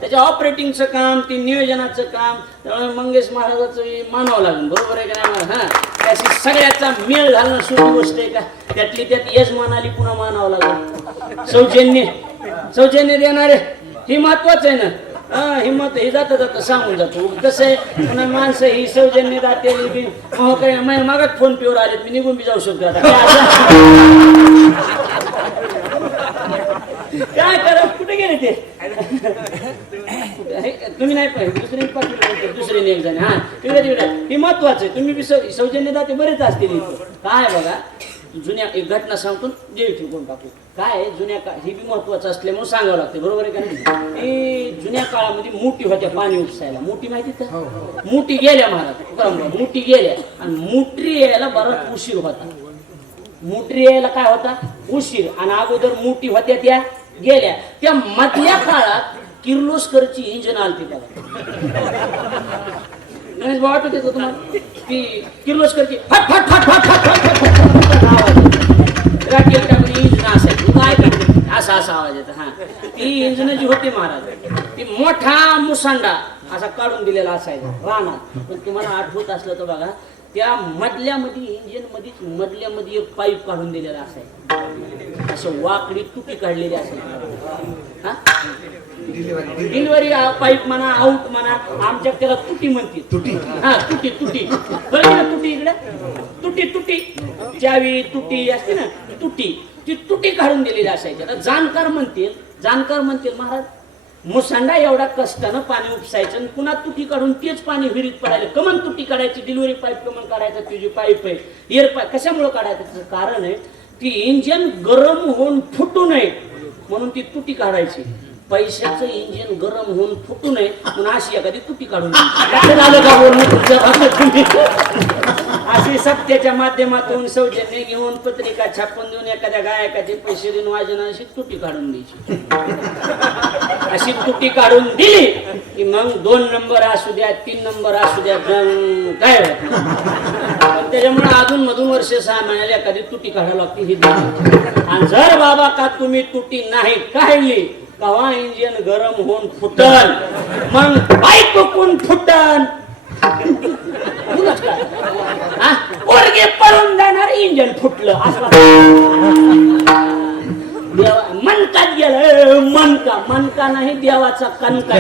त्याच्या ऑपरेटिंगचं काम, ती नियोजनाचं काम, त्यामुळे मंगेश महाराजाचं मानावं लागेल, बरोबर आहे का नाही? हा त्याशी सगळ्याचा मेळ घालणं सोपी गोष्ट आहे का? त्यातली त्यात यजमानाली पुन्हा मानावं लागेल. सौजन्य देणारे हे महत्वाचं आहे ना. हिंमत हे जाता जाता सांगून जातो. कसं आहे पुन्हा माणसं ही सौजन्य जाते काय मागात फोन पेवर आलेत, मी निघून बी जाऊ शकतो. आता काय करा, कुठे गेले ते? तुम्ही नाही पाहिजे, दुसरे एक जण. हा तिकडे हे महत्वाचं आहे. तुम्ही बी सौजन्य दाते बरेच असतील. काय बघा, जुन्या एक घटना सांगतो, जे कोण टाकू. काय आहे, जुन्या काळ हे बी महत्वाचं असल्यामुळे सांगावं लागतं, बरोबर आहे का नाही? ते जुन्या काळामध्ये मोठी होत्या पाणी उपसायला. मोठी माहिती का? मोठी गेल्या महाराज, मोठी गेल्या आणि मोटरी यायला बराच उशीर होता. मोटरी यायला काय होता? उशीर. आणि अगोदर मोठी होत्या त्या गेल्या. त्या मधल्या काळात किर्लोस्करची इंजिन आलती बघा. गणेश भाऊ आठवत येतो तुम्हाला? ती किर्लोस्करची फट फट फट फट फट फट फट आवाज राखेल टाकून इंजिन असायची. काय करते असा असा आवाज येतो. हा, ती इंजिन जी होती महाराज, ती मोठा मुसांडा असा काढून दिलेला असायचा रानात. पण तुम्हाला आठवत असलं तर बघा, त्या मधल्यामध्ये इंजिन मध्येच मधल्यामध्ये एक पाईप काढून दिलेला असायचा. असं वाकडी तुटी काढलेली असायची. हा, डिलिव्हरी पाईप म्हणा, आउट म्हणा, आमच्या त्याला तुटी म्हणते. तुटी, हा, तुटी तुटी बरोबर. तुटी इकडे तुटी तुटी चावी तुटी असते ना, तुटी, ती तुटी काढून दिलेली असायची. आता जाणकार म्हणतील महाराज, मुसांडा एवढा कष्टानं पाणी उपसायचं आणि पुन्हा तुटी काढून तेच पाणी विहिरीत पडायला. कमन तुटी काढायची, डिलिव्हरी पाईप कमन काढायचा, तुझी पाईप आहे एअर पाईप. कशामुळे काढायचं? त्याचं कारण आहे, ती इंजिन गरम होऊन फुटू नये म्हणून ती तुटी काढायची. पैशाचं इंजिन गरम होऊन फुटू नये म्हणून अशी एखादी तुटी काढून झालं का बोलणं. अशी सत्याच्या माध्यमातून सौजन्य घेऊन पत्रिका छापून देऊन एखाद्या गायकाचे पैसे देऊन वाजवून अशी तुटी काढून द्यायची. अशी तुटी काढून दिली की मग 2 नंबर असू द्या, 3 नंबर असू द्या, काय होत. त्याच्यामुळे अजून मधून वर्ष 6 महिन्याला एखादी तुटी काढायला लागते ही. आणि जर बाबा का तुम्ही तुटी नाही काढली, कवा इंजिन गरम होऊन फुटल, मग बाईक कोण फुटल, पोरगे पळून जाणार, इंजिन फुटलं मनकात गेलं. मनका नाही, देवाचा कणका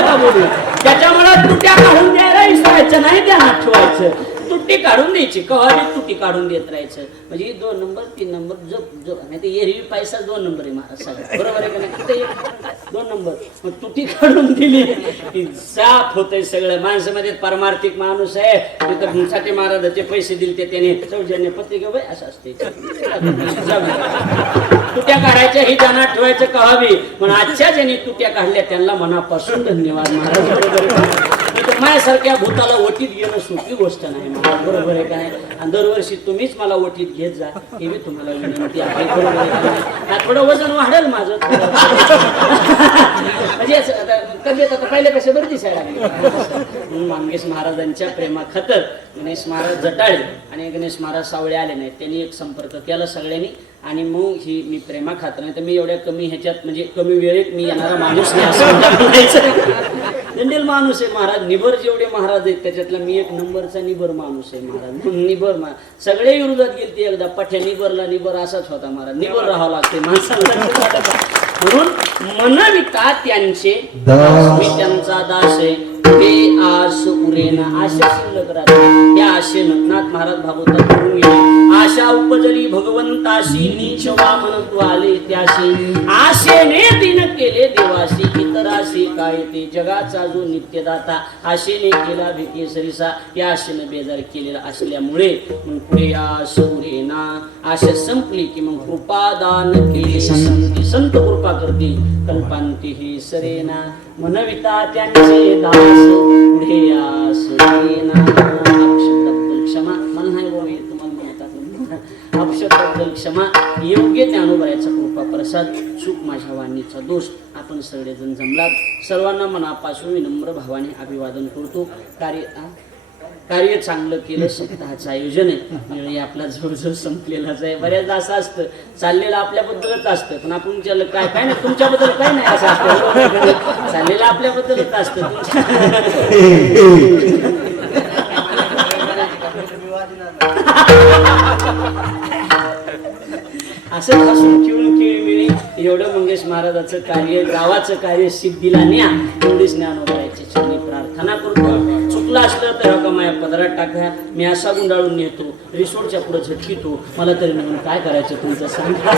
का बोलू. त्याच्यामुळे तुट्या काढून द्यायला विसरायचं नाही, ध्यानात ठेवायचं. तुटी काढून द्यायची, कवारी तुटी काढून देत राहायचं. म्हणजे 2 नंबर 3 नंबर जप नाही तर एरवी पैसा 2 नंबर आहे महाराज सगळं, बरोबर आहे का नाही? 2 नंबर. मग तुटी काढून दिली की साफ होतंय सगळं. माणसामध्ये परमार्थिक माणूस आहे. साठी महाराजाचे पैसे दिले त्याने सौजन्य पत्रिका बाई असं असते. तुट्या काढायच्या ही ध्यानात ठेवायचं कहावी. पण आजच्या ज्यांनी तुट्या काढल्या त्यांना मनापासून धन्यवाद महाराज, बरोबर आहे. माझ्यासारख्या भूताला वटीत घेणं सोपी गोष्ट नाही महाराज, बरोबर आहे का नाही? आणि दरवर्षी तुम्हीच मला वटीत घेत जा, हे मी तुम्हाला विनंती आहे, बरोबर आहे. थोडं वजन वाढेल माझं म्हणजे तब्येत आता पहिले कसे बरं दिसायला लागली. मंगेश महाराजांच्या प्रेमा खातर गणेश महाराज जटाळे आणि गणेश महाराज सावळे आले नाहीत. त्यांनी एक संपर्क केला सगळ्यांनी आणि मग ही मी प्रेमा खातर नाही तर मी एवढ्या कमी ह्याच्यात म्हणजे कमी वेळेत मी येणारा माणूस नाही असं दंडेल माणूस आहे महाराज. निबर जेवढे महाराज आहेत त्याच्यातला मी 1 नंबरचा निबर माणूस आहे महाराज. निबर सगळे विरोधात गेलते एकदा पठ्या निबर असाच होता महाराज. निबर राहावं लागते माणसाला. म्हणून मनविता त्यांचे दास, मी त्यांचा दास आहे. ते आस उरेना, आशा शिल्लक राहते. त्या आशेनं नाथ महाराज भागवतात करून गेले. आशा उपजली भगवंताशी, नीच वामन तू आले त्याशी. आशेने दिन केले देवाशी, इतराशी काय ते जगाचा जो नित्यदाता. आशेने केला भेकेसरीसा, या आशेने बेजार केलेला असल्यामुळे मग पुढे आस उरेना. आशा संपली की मग कृपादान केले संत कृपा करते. कल्पांती ही सरेना, मनविता त्यांचे दास पुढे आस उरेना. अपशब्दाबद्दल क्षमा, मला नाही बोल तुम्हाला म्हणतात. अपशब्दाबद्दल क्षमा, योग्य ज्ञानोबराचा कृपा प्रसाद, चूक माझ्या वाणीचा दोष. आपण सगळेजण जमलात. सर्वांना मनापासून विनम्र भावाने अभिवादन करतो. कार्य चांगलं केलं. सप्ताहाचं आयोजन आहे. वेळ आपला जवळजवळ संपलेलाच आहे. बऱ्याचदा असं असतं चाललेलं आपल्याबद्दलच असतं पण आपण काय काय नाही तुमच्याबद्दल काय नाही असं असतं. चाललेलं आपल्याबद्दलच असतं. असं हसून खेळून खेळी एवढं मंगेश महाराजाचं कार्य, गावाचं कार्य सिद्धीला न्या, एवढीच ज्ञानोबराची चरणी प्रार्थना करतो. चुकलं असलं तर का माझ्या पदरात टाका, मी असा गुंडाळून नेतो, रिसोडच्या पुढे झटकितो. मला तरी म्हणून काय करायचं तुमचं सांगा.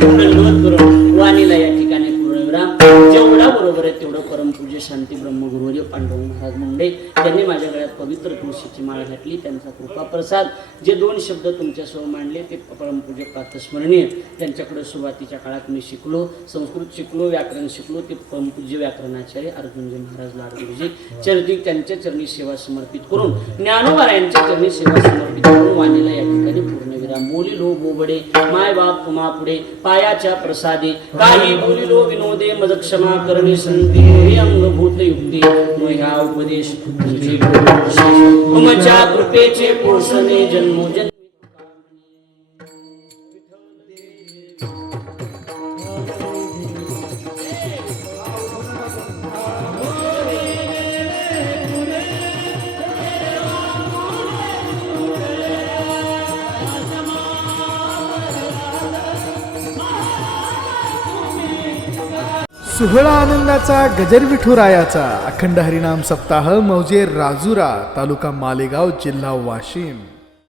धन्यवाद करून वाणीला या ठिकाणी पूर्ण करा. जेवढा बरोबर आहे तेवढं परमपूज्य शांती ब्रह्मगुरुवर्य पांडुरंग महाराज मुंडे त्यांनी माझ्या गळ्यात पवित्र तुळशीची माळ घातली. त्यांचा कृपा प्रसाद जे 2 शब्द तुमच्यासमोर मांडले ते परमपूज्य प्रातस्मरणीय. त्यांच्याकडे सुरुवातीच्या काळात मी शिकलो, संस्कृत शिकलो, व्याकरण शिकलो. ते परमपूज्य व्याकरणाचार्य अर्जुनजी महाराज लाडगुरुजी चरणी त्यांच्या चरणी सेवा समर्पित करून ज्ञानोबारायांच्या चरणी सेवा समर्पित करून वाणीला या ठिकाणी पूर्णविराम. बोलिलो बोबडे माय बाप तुम्हा पुढे पायाच्या प्रसादे काही बोलिलो विनोदे मज क्षमा करणे संधी हे अंगभूत युक्ती नो ह्या उपदेश तुझे तुमच्या कृपेचे पोषणे जन्मोजन्म. सोहळा आनंदाचा गजर विठुरायाचा अखंड हरिनाम सप्ताह मौजे राजुरा तालुका मालेगाव जिल्हा वाशिम.